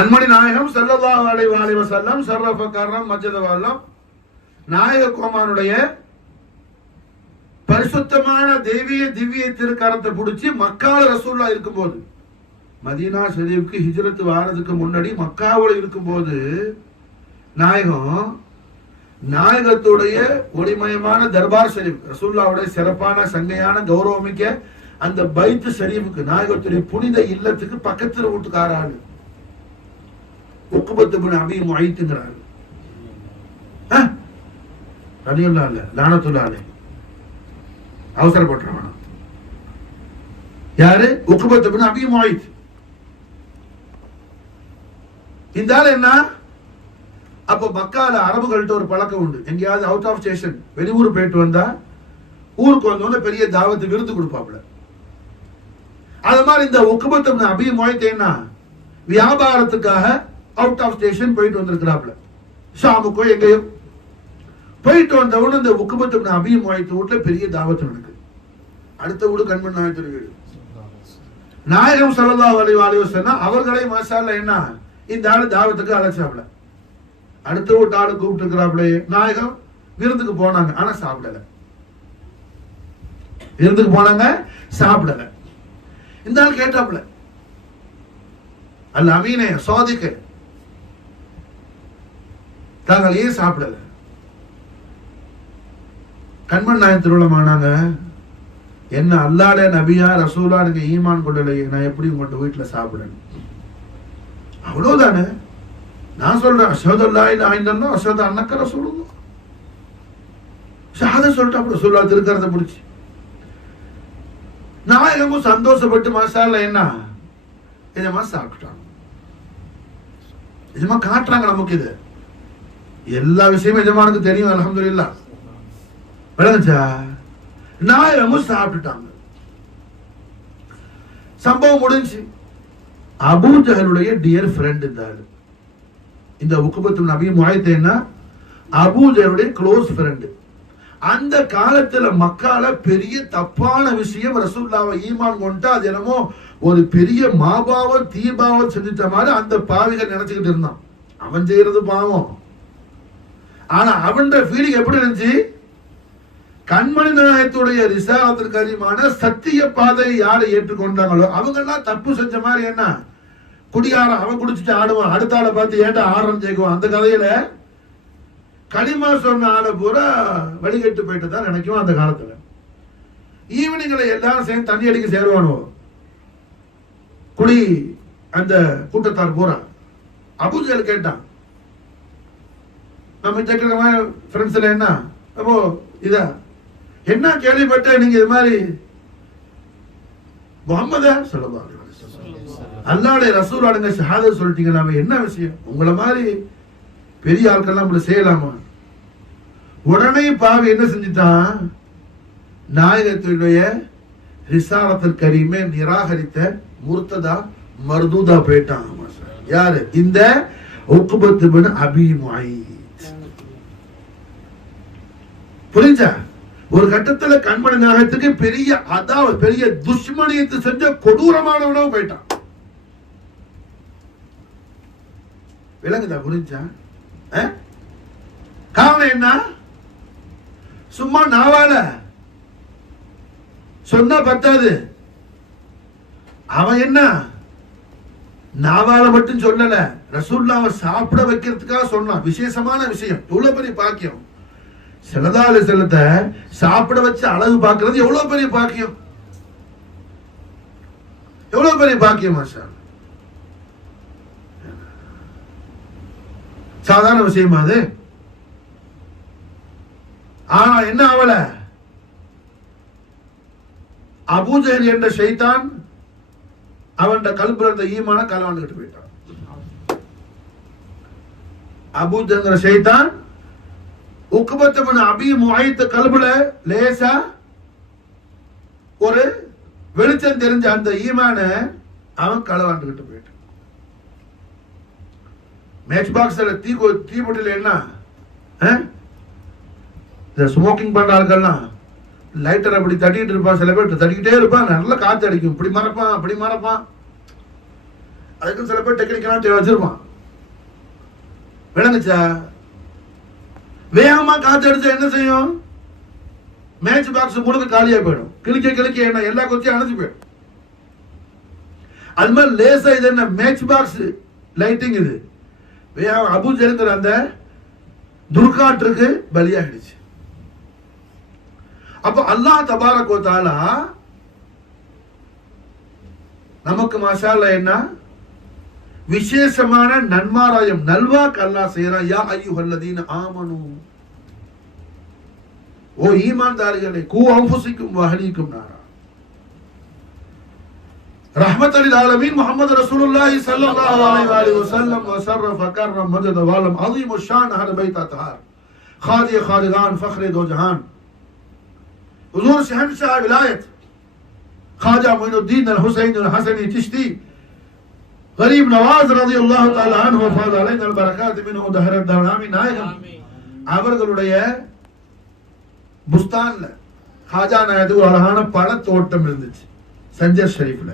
கண்மணி நாயகம் ஸல்லல்லாஹு அலைஹி வஸல்லம் ஷர்ரஃப கர்ரம் மஜ்ஜத வல்லம் நாயக கோமானுடைய பரிசுத்தமான தெய்வீக திவ்ய திருக்கரத்தை பிடிச்சி மக்கால ரசூல்லா இருக்கும்போது, மதீனா ஷரீஃப்க்கு ஹிஜ்ரத் வாரதுக்கு முன்னாடி மக்காவில் இருக்கும்போது நாயகத்துடைய ஒளிமயமான தர்பார் ஷரீஃப், ரசூல்லாவுடைய சிறப்பான சங்கையான கௌரவமிக்க அந்த பைத்து ஷரீஃபுக்கு, நாயகத்துடைய புனித இல்லத்துக்கு பக்கத்தில் வீட்டுக்காராரு உக்பத் இப்னு அபீ முஐத்ங்கிறாரு. ரலியல்லாஹு அன்ஹு லானத்துல்லாஹி அலைஹி அவசரப்பட்டவன் யாரு? உக்பத் இப்னு அபீ முஐத். இந்த ஆள் என்ன, அப்ப மக்கால அரபுகள்கிட்ட ஒரு பழக்கம் உண்டு, எங்கேயாவது அவுட் ஆஃப் ஸ்டேஷன் வெளியூர் போயிட்டு வந்தா ஊருக்கு வந்தோன்னு பெரிய தாவத்து விருது கொடுப்பாப்ல. அது மாதிரி இந்த உக்பத் இப்னு அபீ முஐத் என்ன, வியாபாரத்துக்காக அவுட் ஆஃப் ஸ்டேஷன் போயிட்டு வந்திருக்கிறாப்ல, ஷாமுக்கோ எங்கேயோ போயிட்டு வந்தவனு இந்த உக்பத் இப்னு அபீ முஐத் வீட்டுல பெரிய தாவத்து நடக்குது. அடுத்த வீடு கண்மணி நாயகத்துடைய வீடு. நாயகம் ஸல்லல்லாஹு அலைஹி வஸல்லம் அவர்களை மாஷாஅல்லாஹ் என்ன இந்த ஆளு தாவத்துக்கு அழைச்சாப்ல. அடுத்த வீட்டு ஆளு கூப்பிட்டு இருக்கிறாப்ல. நாயகம் விருந்துக்கு போனாங்க, ஆனா சாப்பிடல. விருந்துக்கு போனாங்க, சாப்பிடல. இந்த ஆள் கேட்டாப்ல, அல் அமீனே சாதிக்க, தாங்கள் ஏன் சாப்பிடல? கண்மணி நாயகம் திருவிழமானாங்க, என்ன அல்லாஹ்ல நபியா ரசூலா நீங்க ஈமான் கொள்ளலையே, நான் எப்படி உங்கள்கிட்ட வீட்டுல சாப்பிடணும்? அவ்வளவுதானே, நான் சொல்றேன் அஷ்ஹது அல்லா இலாஹா இல்லல்லாஹ் அஷ்ஹது அன்னக ரசூலுல்லாஹ், ஷஹாதத் சொல்லிட்டு அப்புறம் ரசூலுல்லாஹ் திருக்கரத்தை பிடிச்சி நாயகமும் சந்தோஷப்பட்டு மாஷாஅல்லாஹ் என்ன இதமா சாப்பிட்டாங்க. இதமா காட்டுறாங்க நமக்கு. இது எல்லா விஷயமும் எஜமானுக்கு தெரியும், அல்ஹம்துலில்லாஹ். விளங்குச்சா? நாயகமும் சாப்பிட்டுட்டாங்க. சம்பவம் முடிஞ்சு. அபூ ஜஹலுடைய டியர் ஃப்ரெண்ட் இருந்தாரு இந்த உக்பத் இப்னு அபீ முஐத். என்ன, அபூ ஜஹலுடைய க்ளோஸ் ஃப்ரெண்ட். அந்த காலத்துல மக்கால பெரிய தப்பான விஷயம் ரசூலுல்லாஹ்வை ஈமான் கொண்டா அது என்னமோ ஒரு பெரிய மாபாவம் தீபாவம் செஞ்சுட்ட மாதிரி அந்த பாவிகள் நினைச்சுக்கிட்டு இருந்தான். அவன் செய்யறது பாவம், ஆனா அவன் ஃபீலிங் எப்படி இருந்துச்சு, கண்மணி நாயகத்துடைய ரிசாலத்துல் கரீமான சத்திய பாதையை யாரை ஏற்றுக்கொண்டாங்களோ அவங்க எல்லாம் தப்பு செஞ்ச மாதிரி. என்ன, குடியாரம் அவன் குடிச்சிட்டு ஆடுவான், அடுத்த ஆளை பார்த்து ஏன்டா ஆடுறன்னு கேட்குவான். அந்த கதையில களிமா சொன்ன ஆளை பூரா வழிகட்டு போயிட்டு தான் நினைக்குவோம். அந்த காலத்துல ஈவினிங்ல எல்லாரும் சேர்ந்து தண்ணி அடிக்க சேருவானோ குடி அந்த கூட்டத்தார் பூரா. அபூ ஜஹல் கேட்டான், நம்ம ஃப்ரெண்ட்ஸ்ல என்ன அப்போ இதா என்ன கேள்விப்பட்ட நீங்க இது மாதிரி முஹம்மதா ஸல்லல்லாஹு அலைஹி வஸல்லம் அல்லாஹ்வுடைய ரசூலாடுங்க ஷஹாதத் சொல்லிட்டீங்களா, என்ன விஷயம், உங்களை மாதிரி பெரிய ஆட்கள்லாம் இப்படி செய்யலாமா? உடனே பாவி என்ன செஞ்சுட்டான், நாயகத்துடைய ரிசாலத்துல் கரீமை நிராகரித்த முர்த்ததா மர்தூதா போயிட்டான். யாரு? இந்த உக்பத் இப்னு அபீ முஐத். புரிஞ்சா? ஒரு கட்டத்துல கண்மணி நாயகத்துக்கு பெரிய அதாவது பெரிய துஷ்மணியத்தை செஞ்ச கொடூரமானவனோ போயிட்டான். விளங்குதா? புரிஞ்சா? காரணம் என்ன, சும்மா நாவால சொன்னா பத்தாது. அவன் என்ன நாவால மட்டும் சொல்லல, ரசூலுல்லாஹ்வை சாப்பிட வைக்கிறதுக்காக சொன்னான். விசேஷமான விஷயம், எவ்வளவு பெரிய பாக்கியம். ஸல்லல்லாஹு அலைஹி வஸல்லத்தை சாப்பிட வச்சு அழகு பார்க்கிறது எவ்வளவு பெரிய பாக்கியம், எவ்வளவு பெரிய பாக்கியம். மாஷா அல்லாஹ், சாதாரண விஷயமா அது? ஆனா என்ன அவள அபூ ஜஹல் என்ற ஷைத்தான் அவன் கல்புல இருந்த ஈமான களவாண்டுகிட்டு போயிட்டான். அபூ ஜஹல் ஷைத்தான் உக்பத் இப்னு அபீ முஐத் கல்புல லேசா ஒரு வெளிச்சம் தெரிஞ்ச அந்த ஈமான அவன் களவாண்டுகிட்டு போயிட்டான். மேட்ச் பாக்ஸ்ல தீபொட்டில என்ன இந்த ஸ்மோக்கிங் பண்ற ஆட்கள்லாம் லைட்டர் அப்படி தட்டிட்டு இருப்பான், சில பேர் தட்டிக்கிட்டே இருப்பான், நல்லா காத்து அடிக்கும், இப்படி மறப்பான் அப்படி மறப்பான். அதுக்கு சில பேர் டெக்னிக்கலா வச்சிருப்பான். விளங்குச்சா? வேகமா காத்து அடிச்சா என்ன செய்யும்? மேட்ச் பாக்ஸ் முழுக்க காலியா போயிடும். கிளிக்க என்ன எல்லா கொச்சியும் அணைச்சு போயிடும். அது மாதிரி லேசா இது என்ன மேட்ச் பாக்ஸ் லைட்டிங் இது. அபூ ஜஹல் அந்த துர்காற்றுக்கு பலியாகிடுச்சு. அப்ப அல்லாஹ் தபாரக் வ தஆலா நமக்கு மாஷா அல்லாஹ் என்ன விசேஷமான நன்மாராயம் நல்வாக்கு அல்லாஹ் செய்யறான். யா அய்யுஹல்லதீன ஆமனு, ஓ ஈமான்தாரிகளே, கூ அன்ஃபுஸிக்கும் வ அஹ்லீக்கும் நாரா. ரஹ்மத்தல் லில் ஆலமீன் முஹம்மது ரசூலுல்லாஹி ஸல்லல்லாஹு அலைஹி வஸல்லம் வ ஸர்ரஃப கர்ரம் மஜத வலம் அஸீமு ஷான் அஹ்ல பைத் அத்ஹார் खादी खालिदान फखरे दो जहान हुजूर शहंशाह विलायत ख्वाजा मोइनुद्दीन अल हुसैन अल हसनी चिश्ती गरीब नवाज रज़ियल्लाहु तआला अन्हु फज़ अलैना अल बरकात मिनहु दहर दहरामी நாயகம் அவர்களுடைய புஸ்தான்ல खाजा நாயது ஒரு அழகான பழத்தோட்டம் இருந்துச்சு சஞ்சர் ஷரீஃப்ல.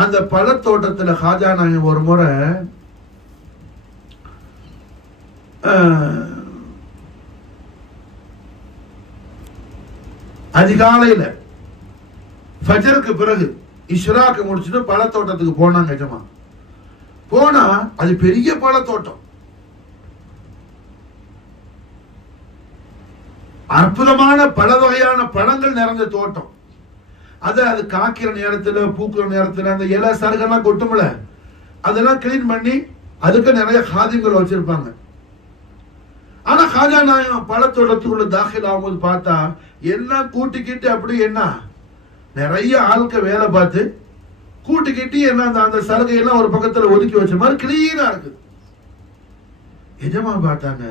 அந்த பழத்தோட்டத்துல खाजा நாயகம் ஒரு முறை அதிகாலையில ஃபஜருக்கு பிறகு இஷ்ராக்கு முடிச்சுட்டு பழத்தோட்டத்துக்கு போனாங்க. எஜமா போனா அது பெரிய பழத்தோட்டம், அற்புதமான பல வகையான பழங்கள் நிறைஞ்ச தோட்டம். அது காக்கிற நேரத்துல பூக்கிற நேரத்துல அந்த இலை சருகெல்லாம் கொட்டும்ல, அதெல்லாம் கிளீன் பண்ணி அதுக்கு நிறைய காதியங்கள் வச்சிருப்பாங்க. ஆனா खाजा நாயகம் பழத்தோட்டத்துக்குள்ள தாখিল ஆகும்போது பார்த்தா எல்லாம் கூட்டிக்கிட்டு அப்படி என்ன நிறைய ஆளுக்க வேலை பார்த்து கூட்டிக்கிட்டு என்ன அந்த சலுகையெல்லாம் ஒரு பக்கத்துல ஒதுக்கி வச்ச மாதிரி கிளீனா இருக்குது. எஜமா பார்த்தாங்க,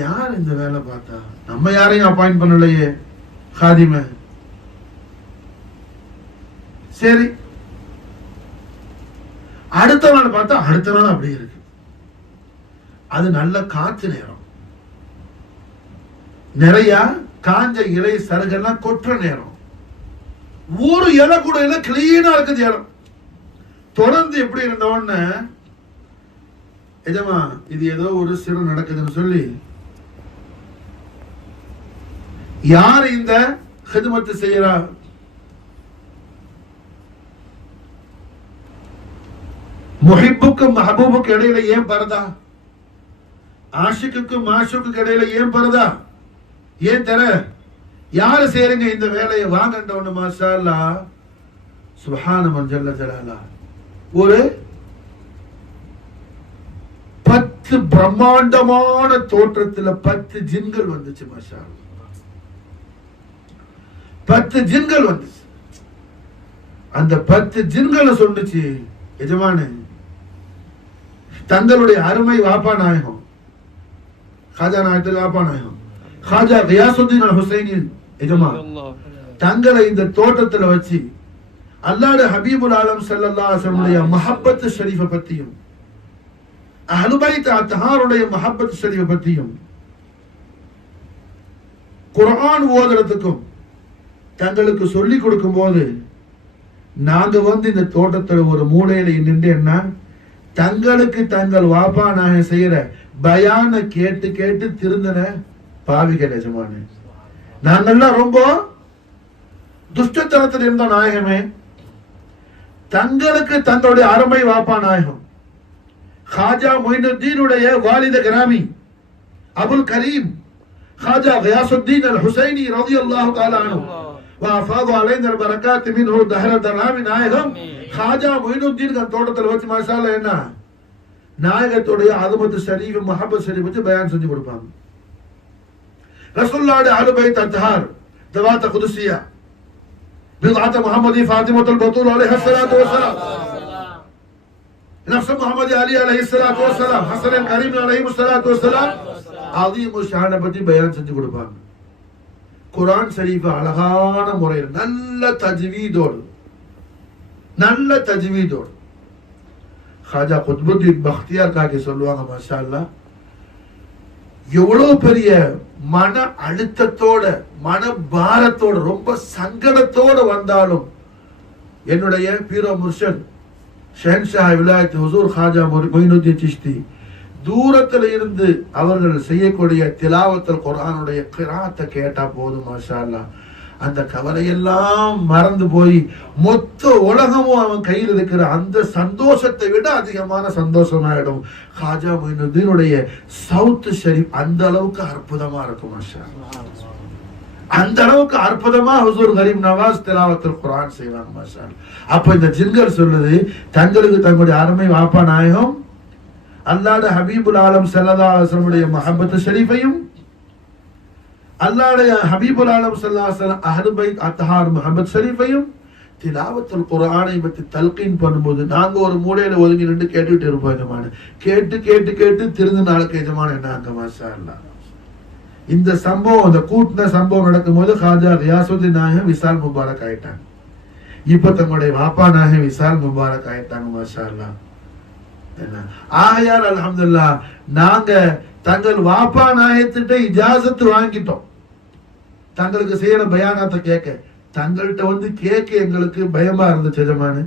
யார் இந்த வேலை பார்த்தா? நம்ம யாரையும் அப்பாயிண்ட் பண்ணலையே खादिम. சரி, அடுத்த நாள் பார்த்தா அடுத்த நாள் அப்படியே இருக்கு. அது நல்ல காற்று நேரம், நிறைய காஞ்ச இலை சருகெல்லாம் கொற்ற நேரம், ஒரு இலை கூட இல்ல, கிளீனா இருக்குது இடம். தொடர்ந்து எப்படி இருந்தோன்னு எஜமா இது ஏதோ ஒரு சிறு நடக்குதுன்னு சொல்லி யார் இந்த ஹிதமத்து செய்யறா? முஹிப்புக்கும் மஹபூபுக்கு இடையில ஏன் பரதா? ஆஷிக்குக்கும் மாஷுக்கு இடையில ஏன் பரதா? ஏன் தர? யாரு செய்றீங்க இந்த வேலையை? வாங்கண்டவனு மாஷா அல்லாஹ் சுப்ஹான மன் ஜல்ல ஜலாலா. ஒரு 10 பிரம்மாண்டமான தோற்றத்துல 10 ஜின்கள் வந்துச்சு. மாஷா அல்லாஹ் 10 ஜின்கள் வந்துச்சு. அந்த 10 ஜின்களை சொன்னுச்சு, எஜமானே தங்களுடைய அருமை வாப்பா நாயகம் खाजा நாயகத்துக்கு வாப்பா நாயகம் खाजा கியாசுத்தீன் அல் ஹுசைனி எஜமா தங்களை இந்த தோட்டத்துல வச்சு அல்லாஹ்வுடைய ஹபீபுல் ஆலம் ஸல்லல்லாஹு அலைஹி வஸல்லம் மஹப்பத் ஷரீஃப பத்தியும் அஹ்லு பைத் அத்ஹாருடைய மஹப்பத் ஷரீஃப பத்தியும் குர்ஆன் ஓதுறதுக்கும் தங்களுக்கு சொல்லி கொடுக்கும் போது நாங்க வந்து இந்த தோட்டத்துல ஒரு மூலையில நின்று என்ன தங்களுக்கு தங்கள் வாப்பா நாயகம் செய்யற பயான கேட்டு கேட்டு திருந்தன பாவிகள் எஜமானே. நாங்கெல்லாம் ரொம்ப துஷ்டத்தனத்தில் இருந்த நாயகமே, தங்களுக்கு தங்களுடைய அருமை வாப்பா நாயகம் खाजा மொயினுத்தீனுடைய வாலித கிராமி அபுல் கரீம் खाजा கியாசுத்தீன் அல் ஹுசைனி ரலியல்லாஹு தஆலா அன்ஹு வஃபாது அலைனா அல் பரகாத் மின்ஹு தஹர தலாமி நாயகம் खाजा மொயினுத்தீன் தோட்டத்தில் வச்சு மாஷா அல்லாஹ் என்ன நாயகத்துடைய அஸமத் ஷரீஃப் முஹப்பத் ஷரீஃப் வச்சு பயான் செஞ்சு கொடுப்பாங்க. ரசூலுல்லாஹி அஹ்லு பைத் அத்ஹார் தவாத் குதுசியா பிதாத் முஹம்மதி ஃபாத்திமத்துல் பத்தூல் அலைஹிஸ்ஸலாத்து வஸ்ஸலாம் நஃப்ஸ் முஹம்மதி அலி அலைஹிஸ்ஸலாத்து வஸ்ஸலாம் ஹஸன் கரீம் அலைஹிஸ்ஸலாத்து வஸ்ஸலாம் அஸீம் ஷான பத்தி பயான் செஞ்சு கொடுப்பாங்க. குர்ஆன் ஷரீஃப் அழகான முறையில் நல்ல தஜ்வீதோடு खाजा குத்புத்தீன் பக்தியார் காக்கி சொல்லுவாங்க, மாஷா அல்லாஹ் எவ்வளவு பெரிய மன அழுத்தத்தோட மன பாரத்தோட ரொம்ப சங்கடத்தோட வந்தாலும் என்னுடைய பீரோ முர்ஷித் ஷஹன்ஷாஹ் விலாயத் ஹுசூர் ஹாஜா மொய்னுத்தீன் சிஷ்தி தூரத்துல இருந்து அவர்கள் செய்யக்கூடிய திலாவத்தல் குர்ஆனுடைய கிராத்தை கேட்டா போதும் மாஷா அல்லாஹ், அந்த கவலையெல்லாம் மறந்து போய் மொத்த உலகமும் அவன் கையில் இருக்கிற அந்த சந்தோஷத்தை விட அதிகமான சந்தோஷமாயிடும். ஹாஜா மொய்னுத்தீனுடைய சவுத் ஷரீப் அந்த அளவுக்கு அற்புதமா இருக்கும் மாஷா அல்லாஹ். அந்த அளவுக்கு அற்புதமா ஹுசூர் கரீம் நவாஸ் திலாவத்துல் குர்ஆன் செய்வாங்க மாஷா அல்லாஹ். அப்ப இந்த ஜின்கள் சொல்லுது, தங்களுக்கு தங்களுடைய அருமை வாப்பா நாயகம் அல்லாஹ்வுடைய ஹபீபுல் ஆலம் ஸல்லல்லாஹு அலைஹி வஸல்லம் மஹப்பத் ஷரீஃபையும் அல்லாஹ்வுடைய ஹபீபுல் ஆலம் ஸல்லல்லாஹு அலைஹி வஸல்லம் அஹ்லு பைத் அத்ஹார் மஹப்பத் ஷரீஃபையும் திலாவத்துல் குர்ஆனை பத்தி தல்கீன் பண்ணும்போது நாங்க ஒரு மூலையில ஒதுங்கி நின்று கேட்டுட்டு இருப்போம். எஜமான கேட்டு கேட்டு கேட்டு திருந்த நாளுக்கு எஜமான என்ன மாஷா அல்லாஹ். இந்த சம்பவம், அந்த கூட்டின சம்பவம் நடக்கும் போது ஹாஜா ரியாசுத்தீன் நாயகம் விசால் முபாரக் ஆயிட்டாங்க. இப்ப தங்களுடைய வாப்பா நாயகம் விசால் முபாரக் ஆயிட்டாங்க மாஷா அல்லாஹ். ஆகையால் அல்ஹம்துலில்லாஹ் நாங்க தங்கள் வாப்பா நாயகத்திட்ட இஜாசத்து வாங்கிட்டோம். தங்களுக்கு செய்யற பயானத்தை கேட்க தங்கள்கிட்ட வந்து கேட்க எங்களுக்கு பயமா இருந்துச்சு எஜமானு.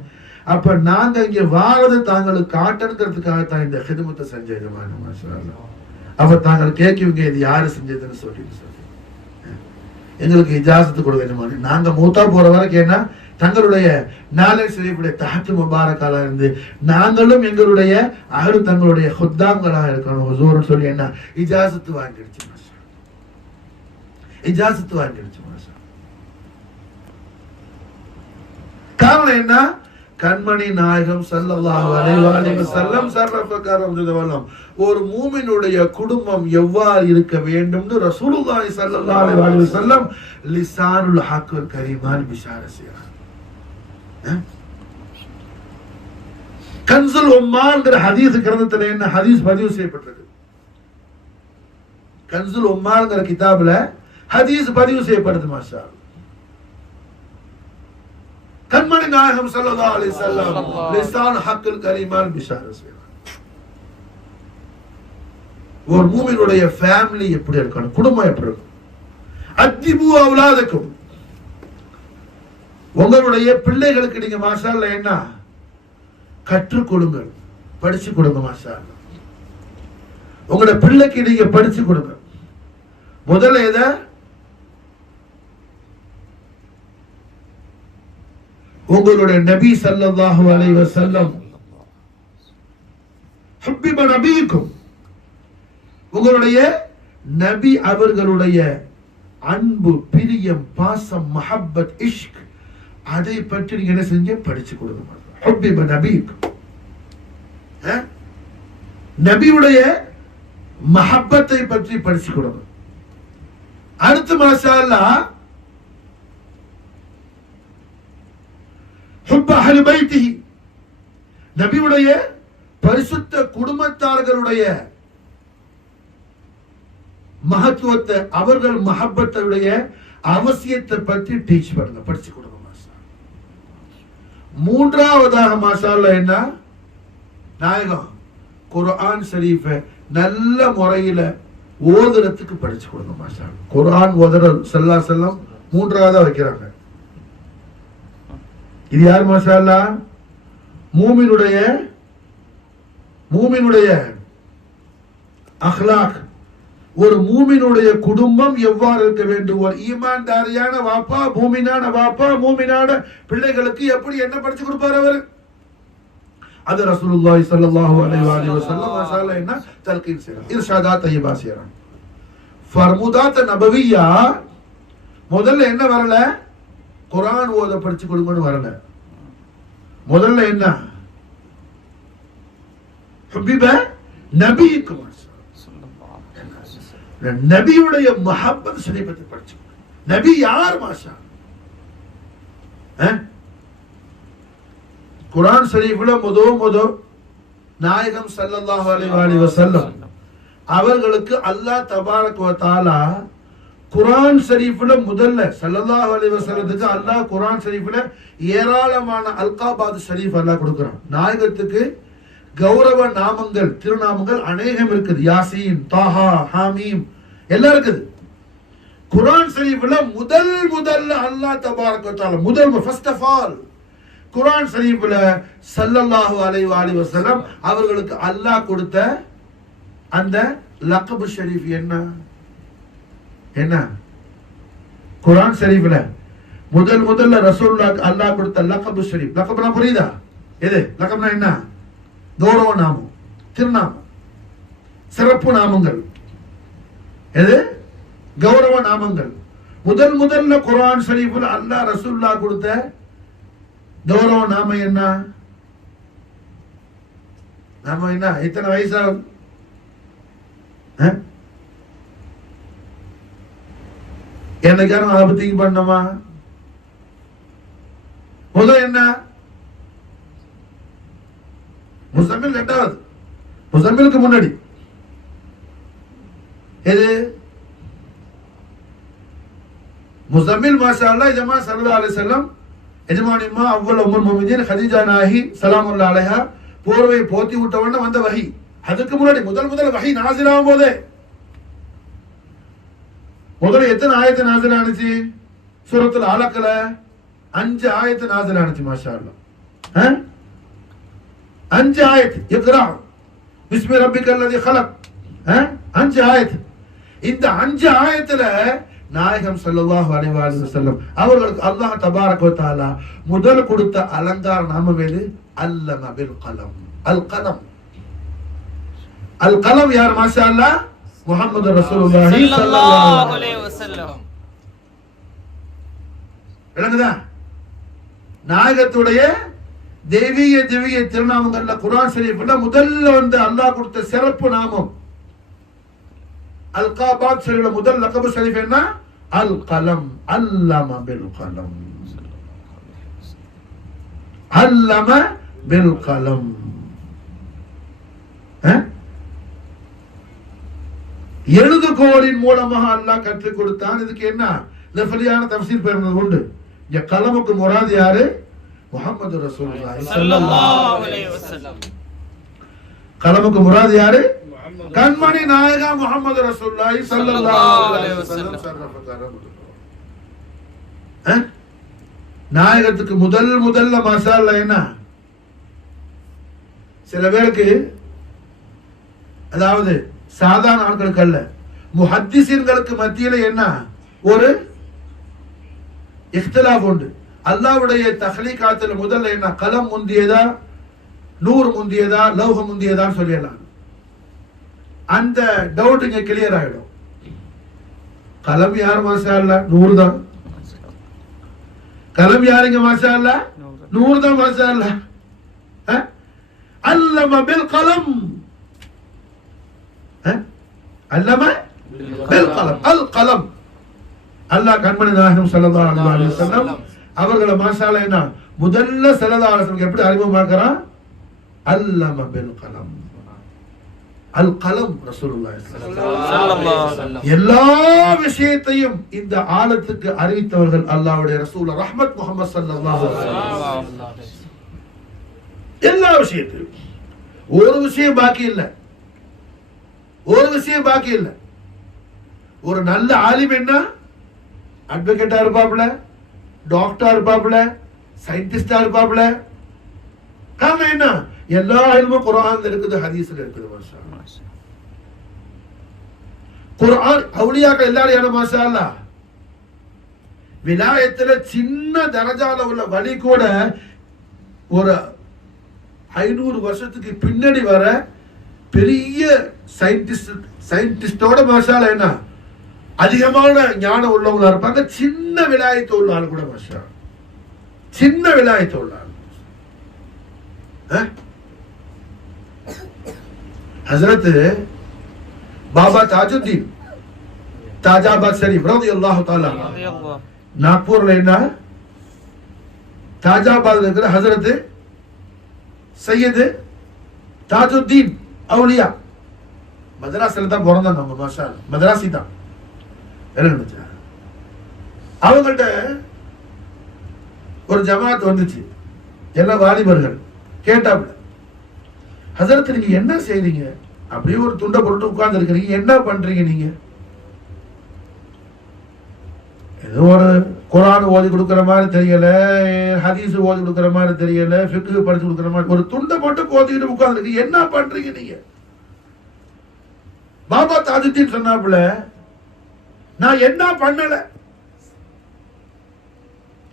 அப்ப நாங்க இங்க வாரது தாங்களுக்கு காட்டணுங்கிறதுக்காகத்தான் இந்த ஹிதமத்தை செஞ்ச எஜமானு மாஷா அல்லாஹ். அப்ப தாங்கள் கேட்குவீங்க இது யாரு செஞ்சதுன்னு சொல்லி எங்களுக்கு இஜாசத்து கொடுக்க எஜமானு. நாங்க மூத்தா போற வரைக்கும் என்ன தங்களுடைய நாலேஜ் ஷரீஃபுடைய தஹத்து முபாரக்கால இருந்து நாங்களும் எங்களுடைய அஹ்லு தங்களுடைய ஹுத்தாம்களாக இருக்கணும் ஹுசூர்னு சொல்லி என்ன இஜாசத்து வாங்கிடுச்சு மாஷா, இஜாசத்து வாங்கிடுச்சு மாஷா. காரணம் என்ன? கண்மணி நாயகம் ஸல்லல்லாஹு அலைஹி வஸல்லம் சர்வஃபகரம் ஒரு மூமினுடைய குடும்பம் எவ்வாறு இருக்க வேண்டும்னு ரசூலுல்லாஹி ஸல்லல்லாஹு அலைஹி வஸல்லம் லிசானுல் ஹக் கரீமான் பிஷார செய்றாங்க. கன்சுல் உம்மால்ங்கிற ஹதீஸ் கிரந்தத்துல என்ன ஹதீஸ் பதிவு செய்யப்பட்டிருக்கு? கன்சுல் உம்மால்ங்கிற கிதாபுல ஹதீஸ் பதிவு செய்யப்படுது மாஷா. கண்மணி நாயகம் ஸல்லல்லாஹு அலைஹி வஸல்லம் லிசான் ஹக்குல் கரீமான் பிஷார செய்றாங்க. ஒரு மூமினுடைய ஃபேமிலி எப்படி இருக்கணும், குடும்பம் எப்படி இருக்கணும்? அத்திபு அவுலாதக்கும், உங்களுடைய பிள்ளைகளுக்கு நீங்க மாஷா அல்லாஹ் என்ன கற்றுக் கொடுங்கள், படிச்சு கொடுங்க மாஷா அல்லாஹ். உங்களுடைய பிள்ளைக்கு நீங்க படிச்சு கொடுங்க. முதல்ல எத உங்களுடைய நபி ஸல்லல்லாஹு அலைஹி வஸல்லம் ஹுப்பிப நபிக்கும், உங்களுடைய நபி அவர்களுடைய அன்பு, பிரியம், பாசம், மஹப்பத், இஷ்க், அதை பற்றி நீங்க என்ன செஞ்ச படிச்சு கொடுங்க. ஹுப்பிப நபிக்கும், நபியுடைய மஹப்பத்தை பற்றி படிச்சு கொடுங்க. அடுத்து மாஷா அல்லாஹ் ஹுப்ப அஹ்லி பைத்திஹி, நபியுடைய பரிசுத்த குடும்பத்தார்களுடைய மகத்துவத்தை, அவர்கள் மஹப்பத்துடைய அவசியத்தை பற்றி டீச் பண்ணுங்க, படிச்சு கொடுங்க மாஷா. மூன்றாவதாக மாஷா அல்லாஹ் என்ன நாயகம் குர்ஆன் ஷரீஃபை நல்ல முறையில ஓதுறதுக்கு படிச்சு கொடுங்க மாஷா. குர்ஆன் ஓதுற ஸல்லல்லாஹு அலைஹி வஸல்லம் மூன்றாவதா வைக்கிறாங்க. இது யார் மாஷா அல்லாஹ்? மூமினுடைய அஹ்லாக், ஒரு மூமினுடைய குடும்பம் எவ்வாறு இருக்க வேண்டும், ஒரு ஈமான்தாரியான வாப்பா, மூமினான வாப்பா, மூமினான பிள்ளைகளுக்கு எப்படி என்ன படிச்சு கொடுப்பார் அவர்? அது ரசூலுல்லாஹி ஸல்லல்லாஹு அலைஹி வஸல்லம் மாஷா அல்லாஹ் என்ன தல்கீன் செய்றாங்க, இர்ஷாதாத் தய்யிபா செய்றாங்க. ஃபர்முதாத் நபவியா முதல்ல என்ன வரல? குர்ஆன் ஓத படிச்சு கொடுங்கன்னு வரல. முதல்ல என்ன? ஹுப்பிப நபிக்கும், நபியுடைய மஹப்பத் ஷரீஃபத்தை படிச்சு. நபி யார் மாஷா? குர்ஆன் ஷரீஃப்ல முத நாயகம் ஸல்லல்லாஹு அலைஹி வஸல்லம் அவர்களுக்கு அல்லாஹ் தபாரக வ தஆலா குர்ஆன் ஷரீஃப்ல முதல்ல ஸல்லல்லாஹு அலைஹி வஸல்லத்துக்கு அல்லாஹ் குர்ஆன் ஷரீஃப்ல ஏராளமான அல்காபாத் ஷரீஃப் அல்லாஹ் கொடுக்கிறான். நாயகத்துக்கு கௌரவ நாமங்கள், திருநாமங்கள் அநேகம் இருக்குது. யாசீன், தாஹா, ஹாமீம் எல்லாம் இருக்குது. குர்ஆன் ஷரீஃப்ல முதல்ல அல்லாஹ் தபாரக வ தஆலா முதல் ஃபர்ஸ்ட் ஆஃப் ஆல் குர்ஆன் ஷரீஃப்ல ஸல்லல்லாஹு அலைஹி வஸல்லம் அவர்களுக்கு அல்லாஹ் கொடுத்த அந்த லக்பு ஷரீஃப் என்ன? என்ன? குர்ஆன் ஷரீஃப்ல முதல்ல ரசூலுல்லாஹ் அல்லாஹ் கொடுத்த லக்பு ஷரீஃப். லக்புனா புரியுதா? எது லக்புனா என்ன? கௌரவ நாமம், திருநாமம், சிறப்பு நாமங்கள். எது? கௌரவ நாமங்கள். முதல்ல குர்ஆன் ஷரீஃப்ல அல்லாஹ் ரசூலுல்லாஹ் கொடுத்த கௌரவ நாமம் என்ன? நாம என்ன? எத்தனை வயசாகும்? என்னைக்காரும் அதை பத்தி பண்ணோமா? முதல் என்ன? முஸம்மில் ரெண்டாவது, முஸம்மிலுக்கு முன்னாடி எது? முஸம்மில் மாஷா அல்லாஹ் ஜமா ஸல்லல்லாஹு அலைஹி வஸல்லம் எஜமானியம்மா அவ்வளவு உம்முல் முஃமினீன் ஹதீஜா நாயகி ஸலாமுல்லாஹி அலைஹா போர்வை போத்தி விட்டவன வந்த வஹி. அதுக்கு முன்னாடி முதல் வஹி நாஸில் ஆகும் போதே முதல்ல எத்தனை ஆயத்து நாஸில் ஆனிச்சு? சூரத்துல் அலக்ல 5 ஆயத்து நாஸில் ஆனிச்சு. மாஷா அல்லாஹ் 5 ஆயத்து. இக்ரா பிஸ்மி ரப்பிக்கல் லதீ خلق 5 ஆயத்து. இந்த 5 ஆயத்துல நாயகம் ஸல்லல்லாஹு அலைஹி வஸல்லம் அவர்களுக்கு அல்லாஹ் தபாரக வ தஆலா முதல் கொடுத்த அலங்கார நாமம் எது? அல்லம பில் கலம். அல் கலம். அல் கலம் யார்? மாஷா அல்லாஹ் முஹம்மது ரசூலுல்லாஹி ஸல்லல்லாஹு அலைஹி வஸல்லம். விளங்குதா? நாயகத்துடைய தெய்வீக திருநாமங்கள்ல குர்ஆன் ஷரீஃப்ல முதல்ல வந்து அல்லாஹ் கொடுத்த சிறப்பு நாமம் அல்காபாத் ஷரீஃப்ல முதல் லக்பு ஷரீஃப் என்ன? அல் கலம். அல்லம பில் கலம். அல்லம பில் கலம். எழுதுகோலின் மூலமாக அல்லாஹ் கற்றுக் கொடுத்தான். இதுக்கு என்ன லஃபலியான தஃப்சீர் பேர் உண்டு. இந்த கலமுக்கு முராது யாரு? முஹம்மது ரசூலுல்லாஹி ஸல்லல்லாஹு அலைஹி வஸல்லம். கலமுக்கு முராது யாரு? கண்மணி நாயகா முஹம்மது ரசூலுல்லாஹி ஸல்லல்லாஹு அலைஹி வஸல்லம். நாயகத்துக்கு முதல்ல மசாலா என்ன? சில பேருக்கு, அதாவது சாதாரண ஆட்களுக்கு அல்ல, முஹத்திஸீன்களுக்கு மத்தியில என்ன ஒரு இஃப்திலாஃப் உண்டு. அல்லாஹ்வுடைய தஹ்லீகாத்துல முதல்ல என்ன? கலம் முந்தியதா, நூர் முந்தியதா, லௌஹ முந்தியதான்னு சொல்லலாம். அந்த டவுட் இங்க கிளியர் ஆயிடும். கலம் யார்? மாஷா அல்லாஹ் நூர் தான். கலம் யாருங்க? மாஷா அல்லாஹ் நூர் தான். மாஷா அல்லாஹ். அல்லம பில் கலம். அல்லம பில் கலம். அல் கலம். அல்லாஹ் கண்மணி நாயகம் ஸல்லல்லாஹு அலைஹி வஸல்லம் அவர்களை மாஷா அல்லாஹ் என்ன முதல்ல ஸல்லல்லாஹு அலைஹி வஸல்லம் எப்படி அறிமுகமாக்குறான்? அல்லம பில் கலம். அல் கலம் ரசூலுல்லாஹி ஸல்லல்லாஹு அலைஹி வஸல்லம். எல்லா விஷயத்தையும் இந்த ஆலத்துக்கு அறிவித்தவர்கள் அல்லாஹ்வுடைய ரசூல் ரஹ்மத் முஹம்மது ஸல்லல்லாஹு அலைஹி வஸல்லம். எல்லா விஷயத்தையும். ஒரு விஷயம் பாக்கி இல்லை. ஒரு விஷயம் பாக்கி இல்லை. ஒரு நல்ல ஆலிம் என்ன? அட்வொகேட்டா இருப்பாப்ல, டாக்டரா இருப்பாப்ல, சயின்டிஸ்டா இருப்பாப்ல. காரணம் என்ன? எல்லா இல்மும் குர்ஆன்ல இருக்குது, ஹதீஸ்ல இருக்குது. மாஷா அல்லாஹ். குர்ஆன் அவுலியாக்கள் எல்லாரும் யாரு? மாஷா அல்லாஹ். விலாயத்துல சின்ன தரஜால உள்ள வழி கூட ஒரு 500 வருஷத்துக்கு பின்னாடி வர பெரிய சயின்டிஸ்டோட மாஷா அல்லாஹ் என்ன அதிகமான ஞானம் உள்ளவங்களா இருப்பாங்க. சின்ன விலாயத்து உள்ள ஆள் கூட மாஷா, சின்ன விலாயத்து உள்ள ஆள். ஹஜரத் பாபா தாஜுத்தீன் தாஜாபாத் ஷரீஃப் ரலியல்லாஹு தஆலா நாக்பூர்ல என்ன தாஜாபாத்ல இருக்கிற ஹஜரத் சையது தாஜுத்தீன் அவுலியா மதராஸ்ல தான் பிறந்தாங்க. நம்ம மாஷா மதராசி தான். என்ன நினைச்சா அவங்கள்ட்ட ஒரு ஜமாத் வந்துச்சு, எல்லா வாலிபர்கள். கேட்டாப்ல, ஹஜரத் நீங்க என்ன செய்றீங்க? அப்படியே ஒரு துண்டை போட்டு உட்கார்ந்து இருக்கிறீங்க, என்ன பண்றீங்க நீங்க? ஏதோ ஒரு குர்ஆன் ஓதி கொடுக்குற மாதிரி தெரியல, ஹதீஸ் ஓதி கொடுக்குற மாதிரி தெரியல, ஃபிக்ஹ் படிச்சு கொடுக்குற மாதிரி ஒரு துண்டை மட்டும் கோத்திக்கிட்டு உட்கார்ந்துருக்கு. என்ன பண்றீங்க நீங்க? பாபா தாஜுத்தீன் சொன்னாப்புல, நான் என்ன பண்ணல,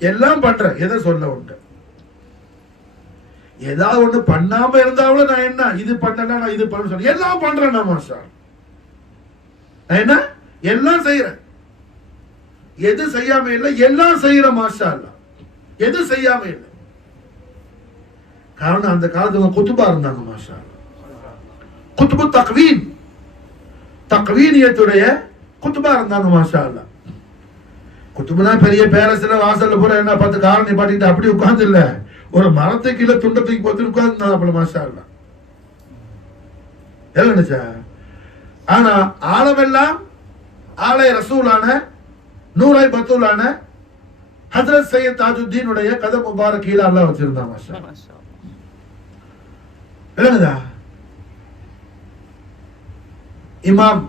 எல்லாம் பண்றேன். எதை சொல்ல உண்டு? ஏதாவது ஒண்ணு பண்ணாம இருந்தாலும் நான் என்ன இது பண்ணல, நான் இது பண்ண சொல்ல, எல்லாம் பண்றேன். நான் மாஷா நான் என்ன எல்லாம் செய்யறேன். எது செய்யாம இல்லை, எல்லாம் செய்யற மாஷா அல்லாஹ். எது செய்யாம இல்லை. காரணம் அந்த காலத்துல குத்துபா இருந்தாங்க மாஷா அல்லாஹ். குத்துபு தக்வீன், தக்வீனியத்துடைய குத்துபா இருந்தாங்க மாஷா அல்லாஹ். குத்துபுனா பெரிய பேரஸ்ல வாசல்ல பூரா என்ன 10 காரணி பாட்டிட்டு அப்படி உட்கார்ந்து இல்ல, ஒரு மரத்தை கீழே துண்டத்துக்கு போட்டு உட்கார்ந்து மாஷா அல்லாஹ். நினைச்சா ஆனா ஆழமெல்லாம் ஆலய ரசூலான நூராய் பத்தூலான ஹஜ்ரத் சையத் தாஜுத்தீனுடைய கதம் முபாரக் கீழே அல்லாஹ் வச்சிருந்தான் மாஷா அல்லாஹ். இமாம்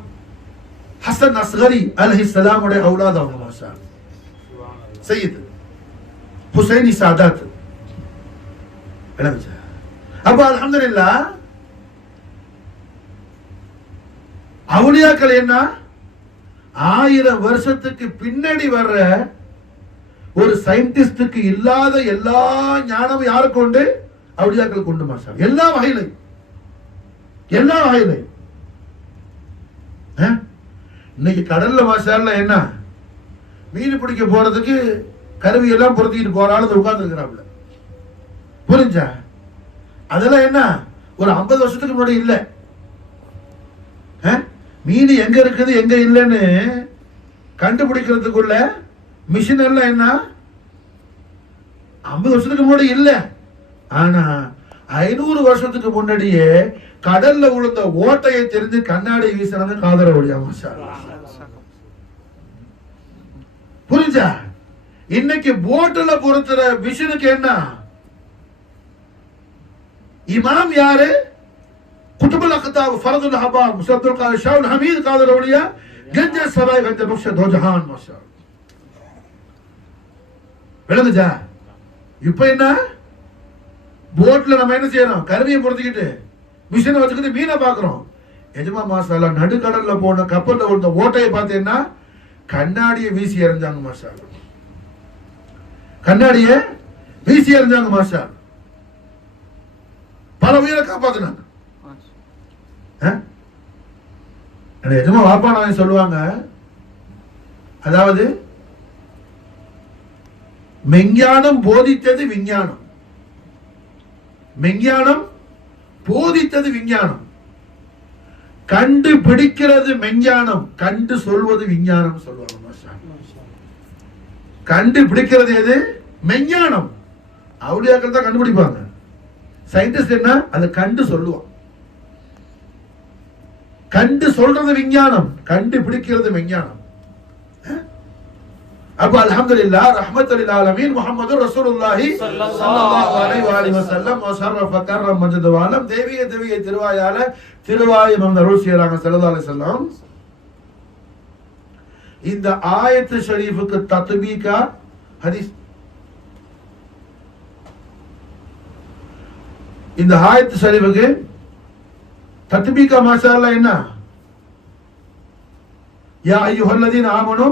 ஹசன் அஸ்கரி அலைஹிஸ்ஸலாம் உடைய அவுலாத் அவங்க மாஷா அல்லாஹ். சையத் ஹுசைனி சாதாத். அப்ப அல்ஹம்துலில்லாஹ் அவுலியாக்கள் என்ன 1000 வருஷத்துக்கு பின்னாடி வர்ற ஒரு சயின்டிஸ்டுக்கு இல்லாத எல்லா ஞானமும் யாருக்கு உண்டு? அவுலியாக்கள் கொண்டு மாஷா. எல்லா வகையிலையும், எல்லா வகையிலையும். இன்னைக்கு கடல்ல மாஷா அல்லாஹ் என்ன மீன் பிடிக்க போறதுக்கு கருவி எல்லாம் பொருத்திக்கிட்டு போறாலும் உட்கார்ந்து இருக்கிறாப்ல. புரிஞ்சா? அதெல்லாம் என்ன ஒரு 50 வருஷத்துக்கு முன்னாடி இல்ல. மீன் எங்க இருக்குது எங்க இல்லைன்னு கண்டுபிடிக்கிறதுக்குள்ள மிஷின் எல்லாம் என்ன 50 வருஷத்துக்கு முன்னாடி இல்ல. ஆனா 500 வருஷத்துக்கு முன்னாடியே கடல்ல விழுந்த ஓட்டையை தெரிஞ்சு கண்ணாடி வீசினது காதர ஒளியா மாஷா. புரிஞ்சா? இன்னைக்கு போட்டுல பொறுத்துற மிஷினுக்கு என்ன இமாம் யாரு? குதுபுல் அக்தாப் ஃபரதுல் ஹபாப் முஸத்துல் காதிர் ஷாவுல் ஹமீத் காதர் ஒளியா கஞ்ச சபாய் கஞ்ச பக்ஷ தோ ஜஹான் மாஷா. விளங்குச்சா? இப்ப என்ன போட்ல நம்ம என்ன செய்யறோம்? கருவியை பொறுத்துக்கிட்டு மிஷினை வச்சுக்கிட்டு மீனை பாக்குறோம். எஜமா மாஷா நடுக்கடல்ல போன கப்பல்ல விழுந்த ஓட்டையை பார்த்தீங்கன்னா கண்ணாடியை வீசி எறிஞ்சாங்க மாஷா. கண்ணாடியை வீசி எறிஞ்சாங்க மாஷா. பல உயிரை காப்பாத்தினாங்க. எஜமா வாப்பா நான் சொல்லுவாங்க, அதாவது மெஞ்ஞானம் போதித்தது விஞ்ஞானம், மெஞ்ஞானம் போதித்தது விஞ்ஞானம், கண்டு பிடிக்கிறது மெஞ்ஞானம், கண்டு சொல்வது விஞ்ஞானம் சொல்லுவாங்க. கண்டு பிடிக்கிறது எது? மெஞ்ஞானம். அவுலியாக்கள் தான் கண்டுபிடிப்பாங்க. சயின்டிஸ்ட் என்ன அதை கண்டு சொல்லுவான். கண்டு சொல்றது விஞ்ஞானம், கண்டு பிடிக்கிறது விஞ்ஞானம். அப்ப அல்ஹம்துலில்லாஹ் ரஹ்மத்துல் ஆலமீன் முஹம்மதுர் ரசூலுல்லாஹி ஸல்லல்லாஹு அலைஹி வஸல்லம் வஸர்ரஃப கர்ரம் மஜ்து வாலம் தேவிய திருவாயால திருவாய் மம் அருள் செய்றாங்க ஸல்லல்லாஹு அலைஹி வஸல்லம். இந்த ஆயத்து ஷரீஃபுக்கு தத்பீகா ஹதீஸ், இந்த ஆயத்து ஷரீஃபுக்கு தத்பீகா மாஷா அல்லாஹ் என்ன? யா அய்யுஹல்லதீன ஆமனு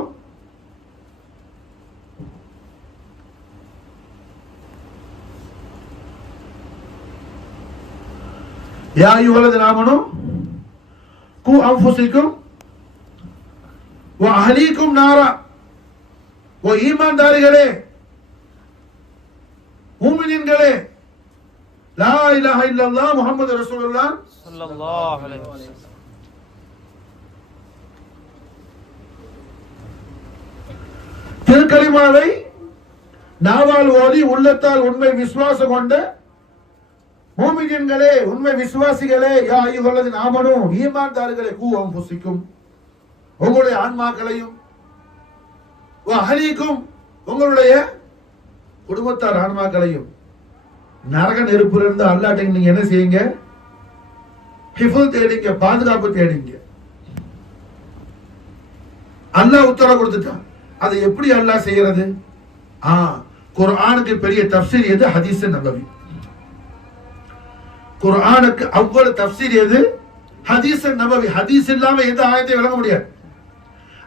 யா அய்யுஹல்லதீன ஆமனு கு அன்ஃபுஸிக்கும் வ அஹ்லீக்கும் நாரா. ஓ ஈமான்தாரிகளே, மூமினீன்களே, லா இலாஹா இல்லல்லாஹ் முஹம்மது ரசூலுல்லாஹ் ஸல்லல்லாஹு அலைஹி வஸல்லம். திருக்கலிமாவை நாவால் ஓதி உள்ளத்தால் உண்மை விசுவாசம் கொண்ட மூமினீன்களே, உண்மை விசுவாசிகளே, யா அய்யுஹல்லதீன ஆமனு ஈமான்தாரிகளே, கு அன்ஃபுஸிக்கும் உங்களுடைய ஆன்மாக்களையும், வ அஹ்லீக்கும் உங்களுடைய குடும்பத்தார் ஆன்மாக்களையும் நரக நெருப்புல இருந்து அல்லாஹ்ட்ட நீங்க என்ன செய்யுங்க? ஹிஃபுல் தேடிங்க, பாதுகாப்பு தேடிங்க. அல்லாஹ் உத்தரவு கொடுத்துட்டான். அதை எப்படி அல்லாஹ் செய்யறது? குர்ஆனுக்கு பெரிய தஃப்சீர் எது? ஹதீஸ் நபவி. குர்ஆனுக்கு அவ்வளவு தஃப்சீர் எது? ஹதீஸ் நபவி. ஹதீஸ் இல்லாம எந்த ஆயத்தை விளங்க முடியாது.